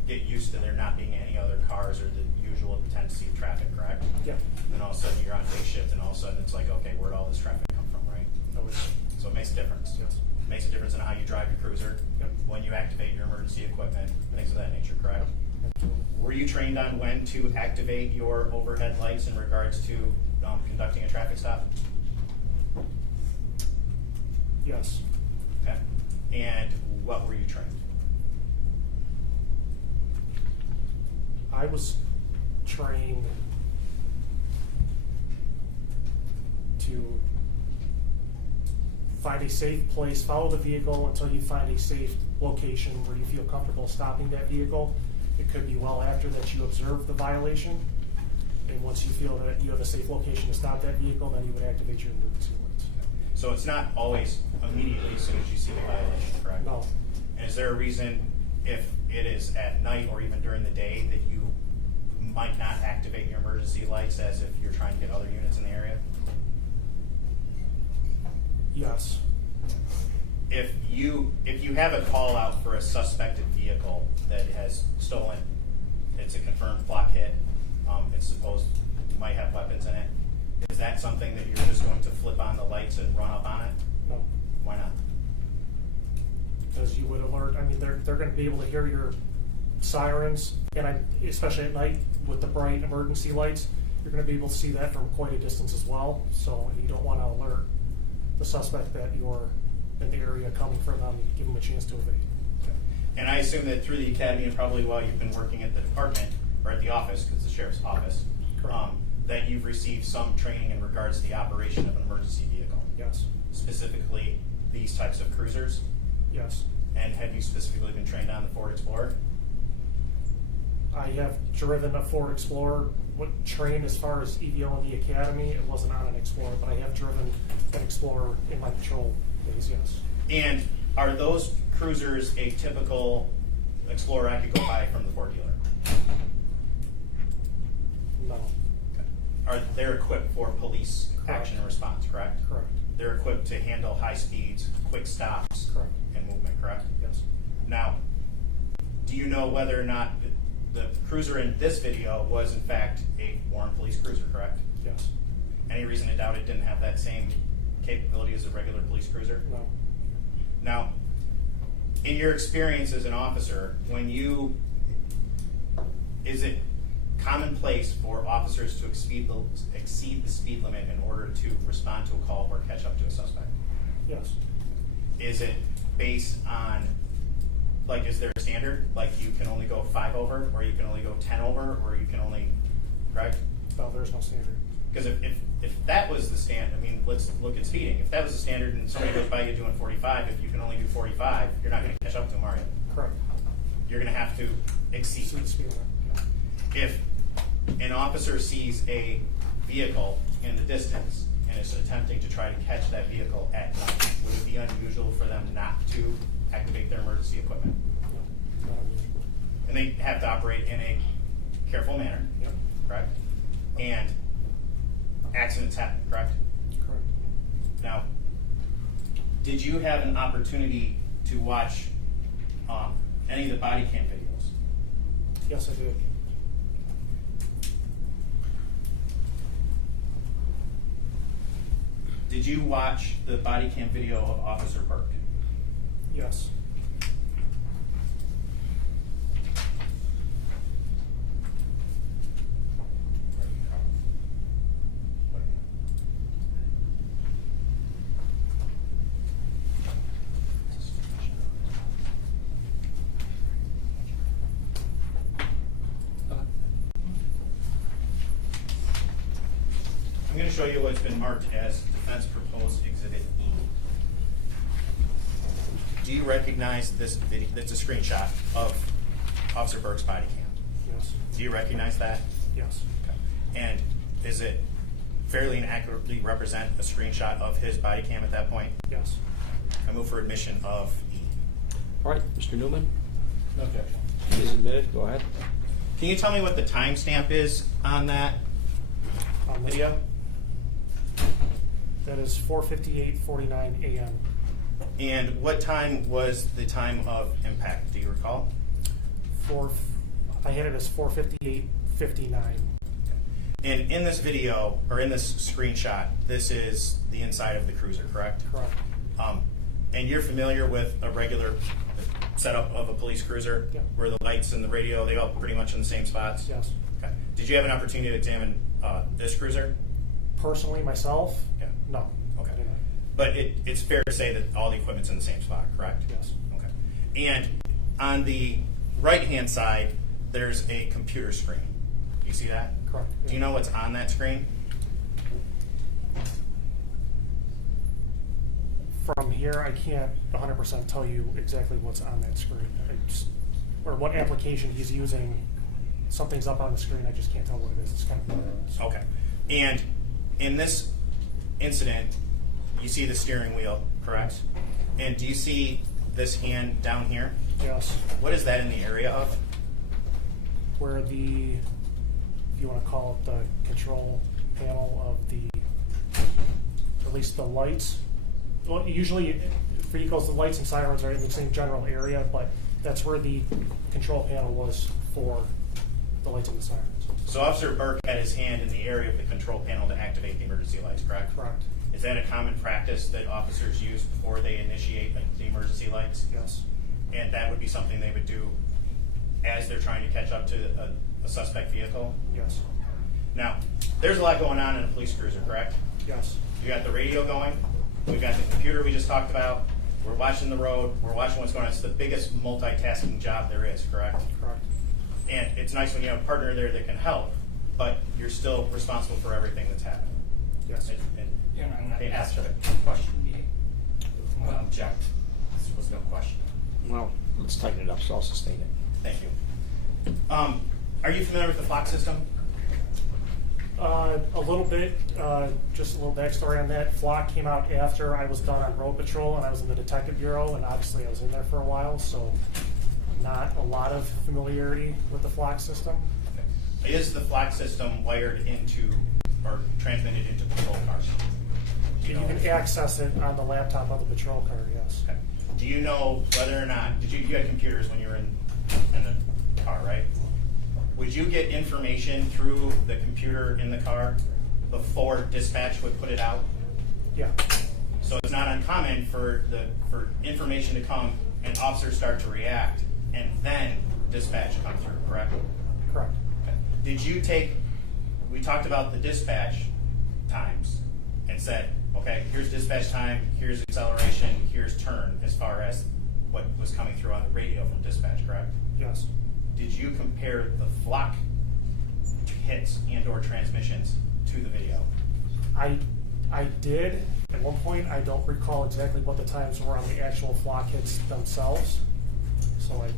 get used to there not being any other cars or the usual intensity of traffic, correct? Yeah. And all of a sudden you're on day shift and all of a sudden it's like, okay, where'd all this traffic come from, right? Always. So it makes a difference. Yes. It makes a difference in how you drive your cruiser, Yep. when you activate your emergency equipment, things of that nature, correct? Were you trained on when to activate your overhead lights in regards to conducting a traffic stop? Yes. Okay. And what were you trained? I was trained to find a safe place, follow the vehicle until you find a safe location where you feel comfortable stopping that vehicle. It could be well after that you observe the violation, and once you feel that you have a safe location to stop that vehicle, then you would activate your emergency lights. So it's not always immediately as soon as you see the violation, correct? No. And is there a reason, if it is at night or even during the day, that you might not activate your emergency lights as if you're trying to get other units in the area? Yes. If you have a call out for a suspected vehicle that has stolen, it's a confirmed block hit, it's supposed you might have weapons in it, is that something that you're just going to flip on the lights and run up on it? No. Why not? Because you would alert, I mean, they're going to be able to hear your sirens, and especially at night with the bright emergency lights, you're going to be able to see that from quite a distance as well. So you don't want to alert the suspect that you're in the area coming from them, give them a chance to evade. Okay. And I assume that through the academy and probably while you've been working at the department or at the office, because it's the sheriff's office, Correct. that you've received some training in regards to the operation of an emergency vehicle, Yes. specifically these types of cruisers. Yes. And have you specifically been trained on the Ford Explorer? I have driven a Ford Explorer. What trained as far as EVO in the academy, it wasn't on an Explorer, but I have driven an Explorer in my patrol days, yes. And are those cruisers a typical Explorer I could go buy from the Ford dealer? No. Are they equipped for police action and response, correct? Correct. They're equipped to handle high speeds, quick stops, Correct. and movement, correct? Yes. Now, do you know whether or not the cruiser in this video was in fact a Warren police cruiser, correct? Yes. Any reason to doubt it didn't have that same capability as a regular police cruiser? No. Now, in your experience as an officer, is it commonplace for officers to exceed the speed limit in order to respond to a call or catch up to a suspect? Yes. Is it based on, like, is there a standard? Like, you can only go 5 over, or you can only go 10 over, or you can only, correct? No, there's no standard. Because if that was the standard, I mean, let's look at speeding. If that was the standard and somebody goes by you doing 45, if you can only do 45, you're not going to catch up to them, are you? Correct. You're going to have to exceed. Exceed the speed limit. Yeah. If an officer sees a vehicle in the distance and is attempting to try to catch that vehicle at night, would it be unusual for them not to activate their emergency equipment? No, not unusual. And they have to operate in a careful manner, Yep. correct? And accidents happen, correct? Correct. Now, did you have an opportunity to watch any of the body cam videos? Yes, I did. Did you watch the body cam video of Officer Burke? Yes. I'm going to show you what's been marked as Defense Proposed Exhibit E. Do you recognize this video? That's a screenshot of Officer Burke's body cam. Yes. Do you recognize that? Yes. Okay. And is it fairly and accurately represent a screenshot of his body cam at that point? Yes. I move for admission of E. All right, Mr. Newman, No objection. it is admitted. Go ahead. Can you tell me what the timestamp is on that On the- video? That is 4:58:49 a.m. And what time was the time of impact? Do you recall? I had it as 4:58:59. And in this video, or in this screenshot, this is the inside of the cruiser, correct? Correct. And you're familiar with a regular setup of a police cruiser? Yeah. Where the lights and the radio, they all pretty much in the same spots? Yes. Okay. Did you have an opportunity to examine this cruiser? Personally, myself? Yeah. No. Okay. I did not. But it's fair to say that all the equipment's in the same spot, correct? Yes. Okay. And on the right-hand side, there's a computer screen. Do you see that? Correct. Do you know what's on that screen? From here, I can't 100% tell you exactly what's on that screen. Or what application he's using. Something's up on the screen, I just can't tell what it is. It's kind of blurry. Okay. And in this incident, you see the steering wheel, correct? And do you see this hand down here? Yes. What is that in the area of? Where the, if you want to call it the control panel of the, at least the lights. Well, usually vehicles, the lights and sirens are in the same general area, but that's where the control panel was for the lights and the sirens. So Officer Burke had his hand in the area of the control panel to activate the emergency lights, correct? Correct. Is that a common practice that officers use before they initiate the emergency lights? Yes. And that would be something they would do as they're trying to catch up to a suspect vehicle? Yes. Now, there's a lot going on in a police cruiser, correct? Yes. You got the radio going, we've got the computer we just talked about, we're watching the road, we're watching what's going on. It's the biggest multitasking job there is, correct? Correct. And it's nice when you have a partner there that can help, but you're still responsible for everything that's happening. Yes. Yeah, I'm not Hey, asking Master. the question being, object. This was no question. Well, let's tighten it up, so I'll sustain it. Thank you. Are you familiar with the flock system? A little bit, just a little backstory on that. Flock came out after I was done on road patrol and I was in the detective bureau, and obviously I was in there for a while, so not a lot of familiarity with the flock system. Is the flock system wired into or transmitted into patrol cars? Do You know? can access it on the laptop of the patrol car, yes. Okay. Do you know whether or not, you had computers when you were in the car, right? Would you get information through the computer in the car before dispatch would put it out? Yeah. So it's not uncommon for information to come and officers start to react and then dispatch come through, correct? Correct. Okay. Did you we talked about the dispatch times and said, okay, here's dispatch time, here's acceleration, here's turn, as far as what was coming through on the radio from dispatch, correct? Yes. Did you compare the flock hits and or transmissions to the video? I did at one point. I don't recall exactly what the times were on the actual flock hits themselves, so I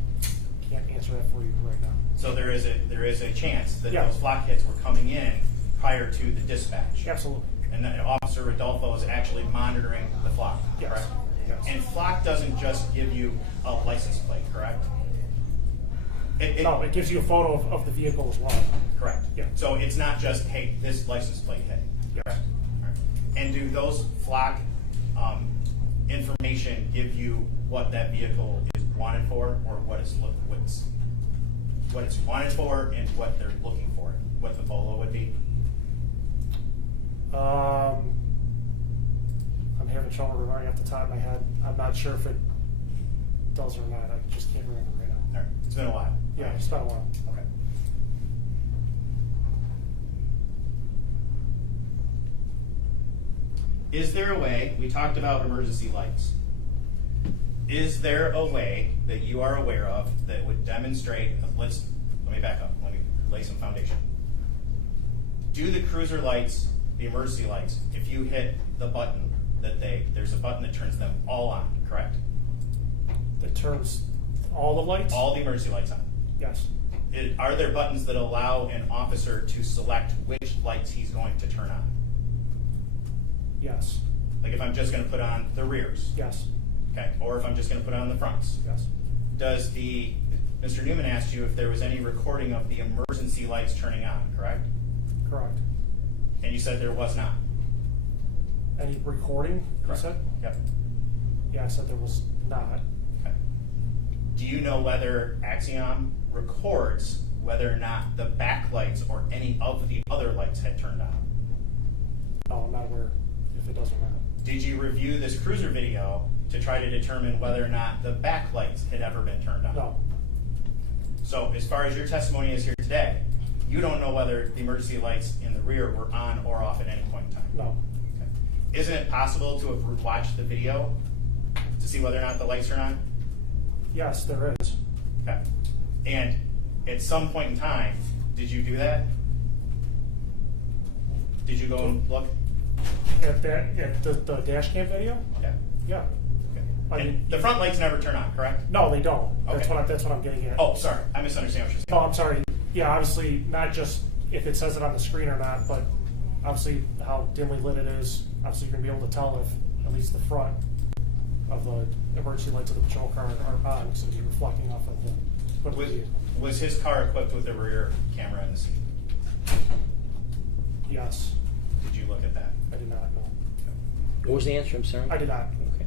can't answer that for you right now. So there is a chance that Yeah. those flock hits were coming in prior to the dispatch. Absolutely. And that Officer Rodolfo is actually monitoring the flock, Yes. correct? Yes. And flock doesn't just give you a license plate, correct? No, it gives you a photo of the vehicle as well. Correct. Yeah. So it's not just, hey, this license plate hit. Yes. Correct. All right. And do those flock information give you what that vehicle is wanted for, or what it's wanted for, and what they're looking for, what the bolo would be? I'm having trouble remembering off the top of my head. I'm not sure if it does or not. I just can't remember right now. All right. It's been a while. Yeah, it's been a while. Okay. Is there a way, we talked about emergency lights. Is there a way that you are aware of that would demonstrate, let me back up, let me lay some foundation. Do the cruiser lights, the emergency lights, if you hit the button, there's a button that turns them all on, correct? That turns all the lights? All the emergency lights on. Yes. Are there buttons that allow an officer to select which lights he's going to turn on? Yes. Like if I'm just going to put on the rears, Yes. okay, or if I'm just going to put on the fronts. Yes. Mr. Newman asked you if there was any recording of the emergency lights turning on, correct? Correct. And you said there was not. Any recording, you Correct. said? Yep. Yeah, I said there was not. Okay. Do you know whether Axiom records whether or not the back lights or any of the other lights had turned on? No, I'm not aware if it does or not. Did you review this cruiser video to try to determine whether or not the back lights had ever been turned on? No. So as far as your testimony is here today, you don't know whether the emergency lights in the rear were on or off at any point in time? No. Okay. Isn't it possible to have watched the video to see whether or not the lights are on? Yes, there is. Okay. And at some point in time, did you do that? Did you go and look? At the dash cam video? Yeah. Yeah. I And mean, the front lights never turn on, correct? no, they don't. That's Okay. what I'm getting at. Oh, sorry. I misunderstand what you're No, saying. I'm sorry. Yeah, obviously not just if it says it on the screen or not, but obviously how dimly lit it is. Obviously, you're gonna be able to tell if at least the front of the emergency lights of the patrol car are on, so you're reflecting off of the foot of the vehicle. Was his car equipped with a rear camera in the seat? Yes, Did you look at that? I did not. No, What was the answer? I'm sorry. I did not. Okay.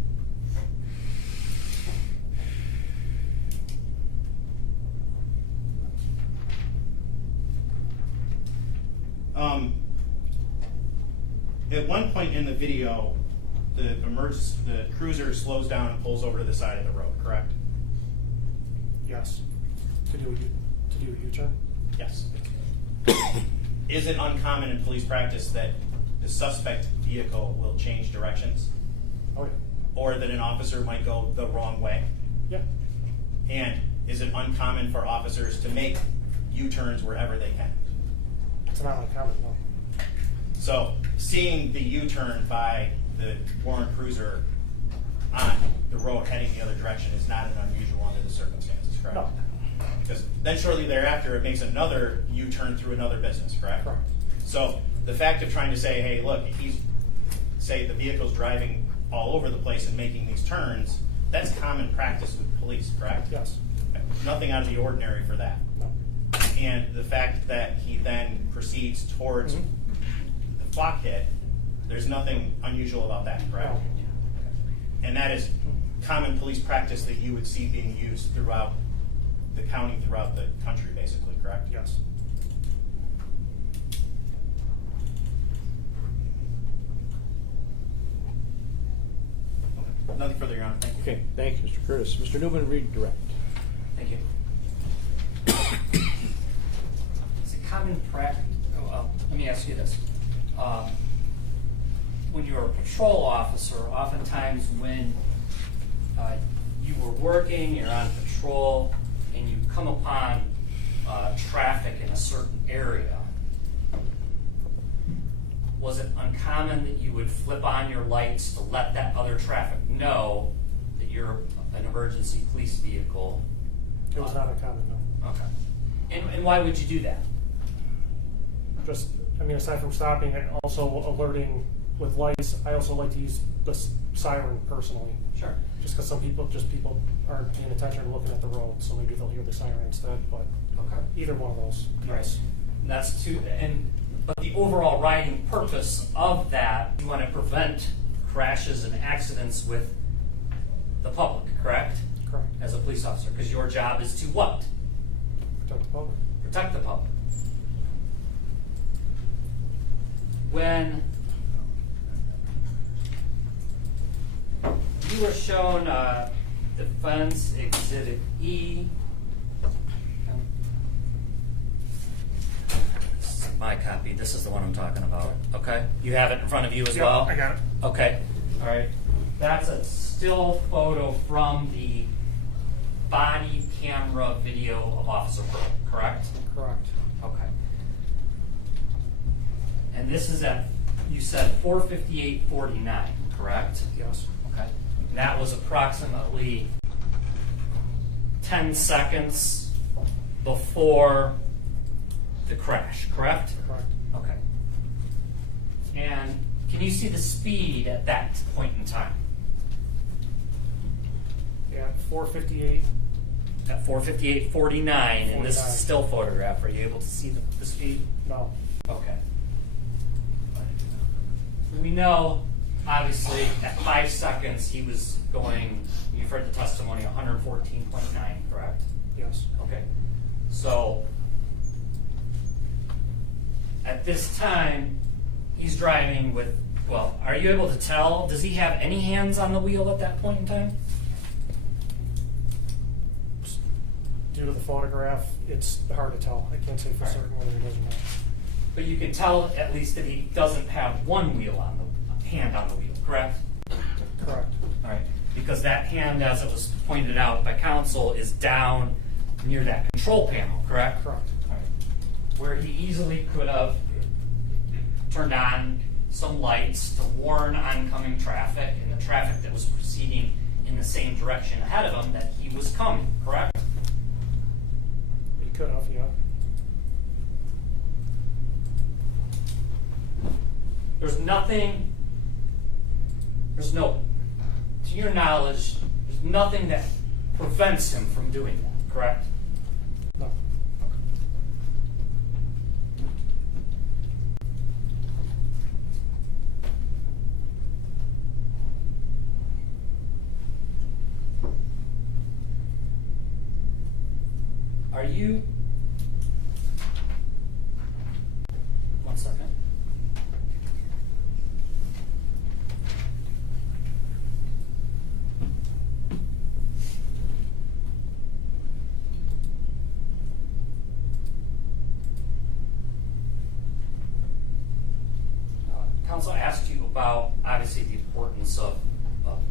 At one point in the video, the cruiser slows down and pulls over to the side of the road, correct? Yes, to do a U-turn. Yes. Is it uncommon in police practice that the suspect vehicle will change directions, Oh yeah. or that an officer might go the wrong way? Yeah. And is it uncommon for officers to make U-turns wherever they can? It's not uncommon. No. So seeing the U-turn by the Warren Cruiser on the road heading the other direction is not an unusual under the circumstances, correct? No. Because then shortly thereafter, it makes another U-turn through another business, correct? Correct. So the fact of trying to say, hey, look, say the vehicle's driving all over the place and making these turns, that's common practice with police, correct? Yes. Nothing out of the ordinary for that. No. And the fact that he then proceeds towards Mhm. the flock hit, there's nothing unusual about that, correct? No. And that is common police practice that you would see being used throughout the county, throughout the country, basically, correct? Yes. Nothing further, Your Honor. Thank you. Okay, thank you, Mr. Curtis. Mr. Newman, redirect. Thank you. It's a common practice. Let me ask you this. When you're a patrol officer, oftentimes when you were working, you're on patrol, and you come upon traffic in a certain area, was it uncommon that you would flip on your lights to let that other traffic know that you're an emergency police vehicle? It was not uncommon, no. Okay. And why would you do that? Just, I mean, aside from stopping and also alerting with lights, I also like to use the siren personally. Sure. Just because some people aren't paying attention and looking at the road, so maybe they'll hear the siren instead, but Okay. either one of those, yes. That's but the overall riding purpose of that, you want to prevent crashes and accidents with the public, correct? Correct. As a police officer, because your job is to what? Protect the public. Protect the public. When you were shown Defense Exhibit E, this is my copy, this is the one I'm talking about, okay? You have it in front of you as Yep, well? I got it. Okay, all right. That's a still photo from the body camera video of Officer Burke, correct? Correct. Okay. And this is at, you said 4:58:49, correct? Yes. Okay. And that was approximately 10 seconds before the crash, correct? Correct. Okay. And can you see the speed at that point in time? At 4:58, At 4:58:49, and this is 49. still photograph. Are you able to see the speed? no. Okay. We know, obviously, at 5 seconds he was going, you've heard the testimony, 114.9, correct? Yes. Okay. So, at this time, he's driving with, well, are you able to tell, does he have any hands on the wheel at that point in time? Due to the photograph, it's hard to tell. I can't say for certain whether he does or not. But you can tell at least that he doesn't have one wheel on the hand on the wheel, correct? Correct. All right, because that hand, as it was pointed out by counsel, is down near that control panel, correct? Correct. All right. Where he easily could have turned on some lights to warn oncoming traffic and the traffic that was proceeding in the same direction ahead of him that he was coming, correct? He could have, yeah. To your knowledge, there's nothing that prevents him from doing that, correct? No. Are you, one second. Council asked you about, obviously, the importance of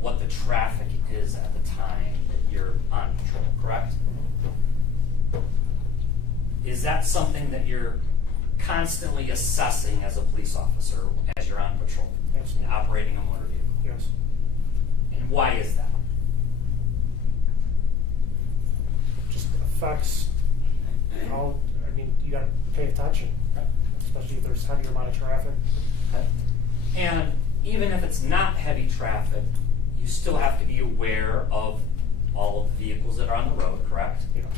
what the traffic is at the time that you're on patrol, correct? Is that something that you're constantly assessing as a police officer as you're on patrol? Absolutely. Operating a motor vehicle? Yes. And why is that? Just affects how, I mean, you gotta pay attention, especially if there's heavier amount of traffic. Okay. And even if it's not heavy traffic, you still have to be aware of all of the vehicles that are on the road, correct? You know.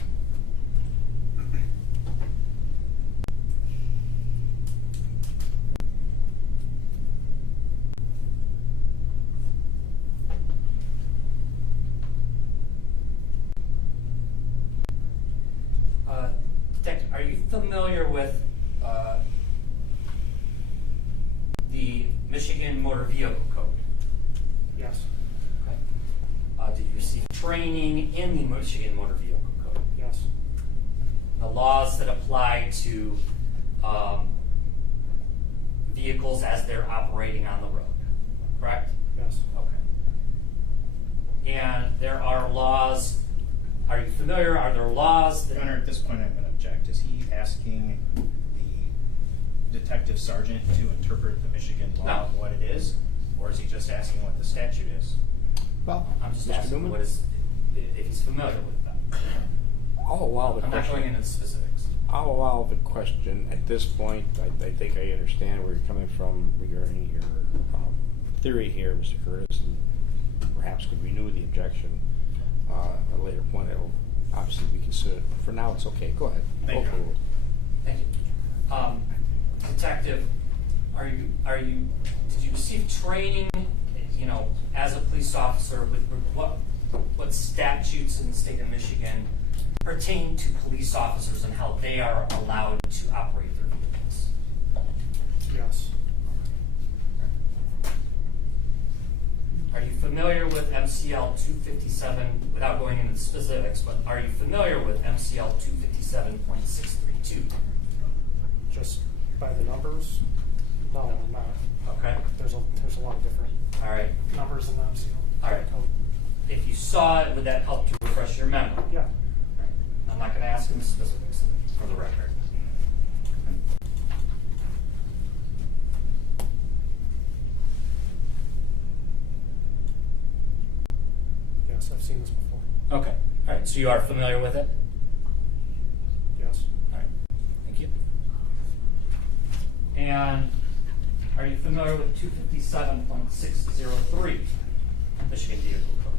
Detective, are you familiar with the Michigan Motor Vehicle Code? Yes. Okay. Did you receive training in the Michigan Motor Vehicle Code? Yes. The laws that apply to vehicles as they're operating on the road, correct? Yes. Okay. And there are laws, are you familiar, are there laws that... Your Honor, at this point I'm going to object. Is he asking the Detective Sergeant to interpret the Michigan law, No. what it is? Or is he just asking what the statute is? Well, I'm just Mr. asking Newman? what is, if he's familiar with that. I'll allow the I'm not question. going into the specifics. I'll allow the question at this point. I think I understand where you're coming from regarding your theory here, Mr. Curtis, and perhaps could renew the objection at a later point. It'll obviously be considered. For now, it's okay. Go ahead. Thank you. Overruled. Thank you. Detective, did you receive training, as a police officer with what statutes in the state of Michigan pertain to police officers and how they are allowed to operate their vehicles? Yes. Are you familiar with MCL 257, without going into the specifics, but are you familiar with MCL 257.632? Just by the numbers? No, I'm not. Okay. There's a lot of different All right. numbers in the MCL. All right. code. If you saw it, would that help to refresh your memory? Yeah. I'm not going to ask him the specifics for the record. Yes, I've seen this before. Okay. All right. So you are familiar with it? Yes. All right. Thank you. And are you familiar with 257.603, Michigan Vehicle Code?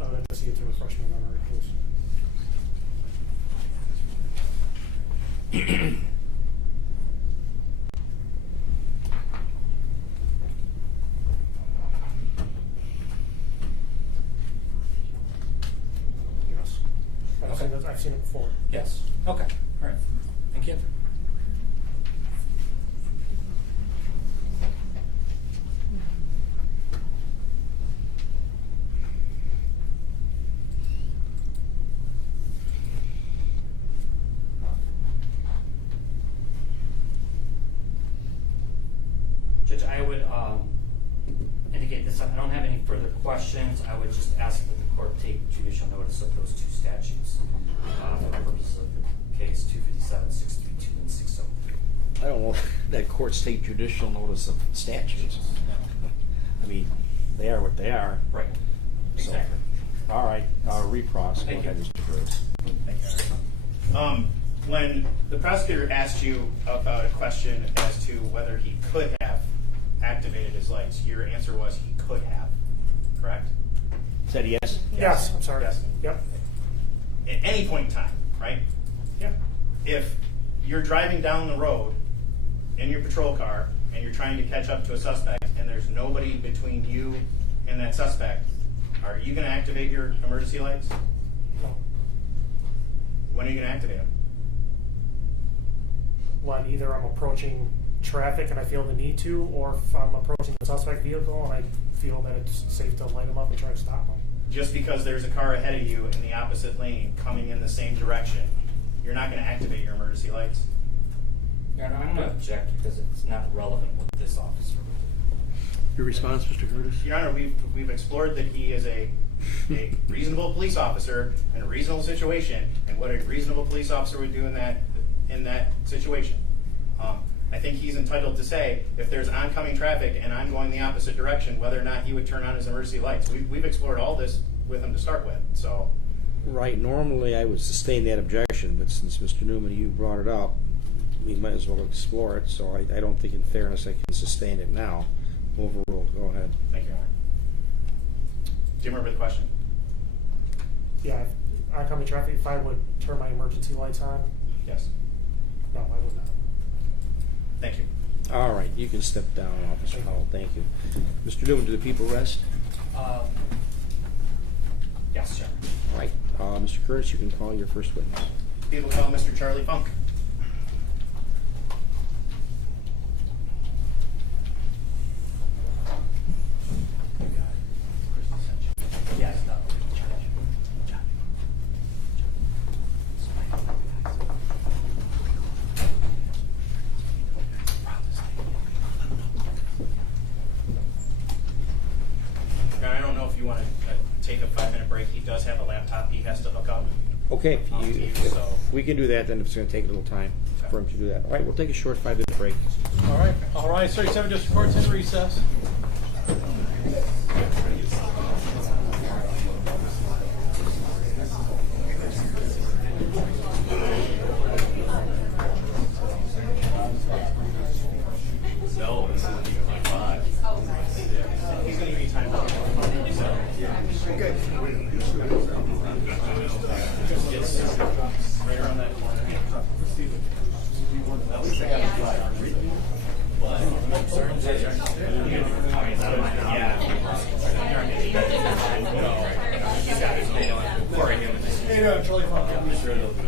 I would have to see it to refresh my memory, please. Yes. I've seen it before. Yes. Okay. All right. Thank you. Judge, I would indicate this. I don't have any further questions. I would just ask that the court take judicial notice of those two statutes for the purposes of the case 257, 632, and 603. I don't know that courts take judicial notice of statutes. I mean, they are what they are. Right. So, Exactly. all right, recross. Go Thank you. ahead, Mr. Curtis. Thank you. When the prosecutor asked you about a question as to whether he could have activated his lights, your answer was he could have, correct? Said yes? Yes, I'm sorry. Yes. Yep. At any point in time, right? Yeah. If you're driving down the road in your patrol car and you're trying to catch up to a suspect and there's nobody between you and that suspect, are you going to activate your emergency lights? No. When are you going to activate them? When either I'm approaching traffic and I feel the need to, or if I'm approaching the suspect vehicle and I feel that it's safe to light them up and try to stop them. Just because there's a car ahead of you in the opposite lane coming in the same direction, you're not going to activate your emergency lights? Your Honor, I'm going to object because it's not relevant with this officer. Your response, Mr. Curtis? Your Honor, we've explored that he is a reasonable police officer in a reasonable situation, and what a reasonable police officer would do in that situation. I think he's entitled to say if there's oncoming traffic and I'm going the opposite direction, whether or not he would turn on his emergency lights. We've explored all this with him to start with. So, Right, normally I would sustain that objection, but since Mr. Newman, you brought it up, we might as well explore it, so I don't think in fairness I can sustain it now. Overruled, go ahead. thank you, Your Honor. Do you remember the question? Yeah, if oncoming traffic, if I would turn my emergency lights on, Yes. no, I would not. Thank you. All right, you can step down, Officer Howell, thank you. Mr. Newman, do the people rest? Yes, sir. All right, Mr. Curtis, you can call your first witness. People call Mr. Charlie Funk. Yes, no. Now, I don't know if you want to take a 5-minute break. He does have a laptop he has to hook up. Okay, On if TV, so- we can do that, then if it's gonna take a little time. for him to do that. All right, we'll take a short 5-minute break. All right, 37 District Court's in recess. No, this isn't even like 5. He's going to give me time. Okay. It's right around that corner. At least I got a fly. But, sorry. He's got his name on it. Corey, him. Hey, Charlie Funk. I'm sure they'll do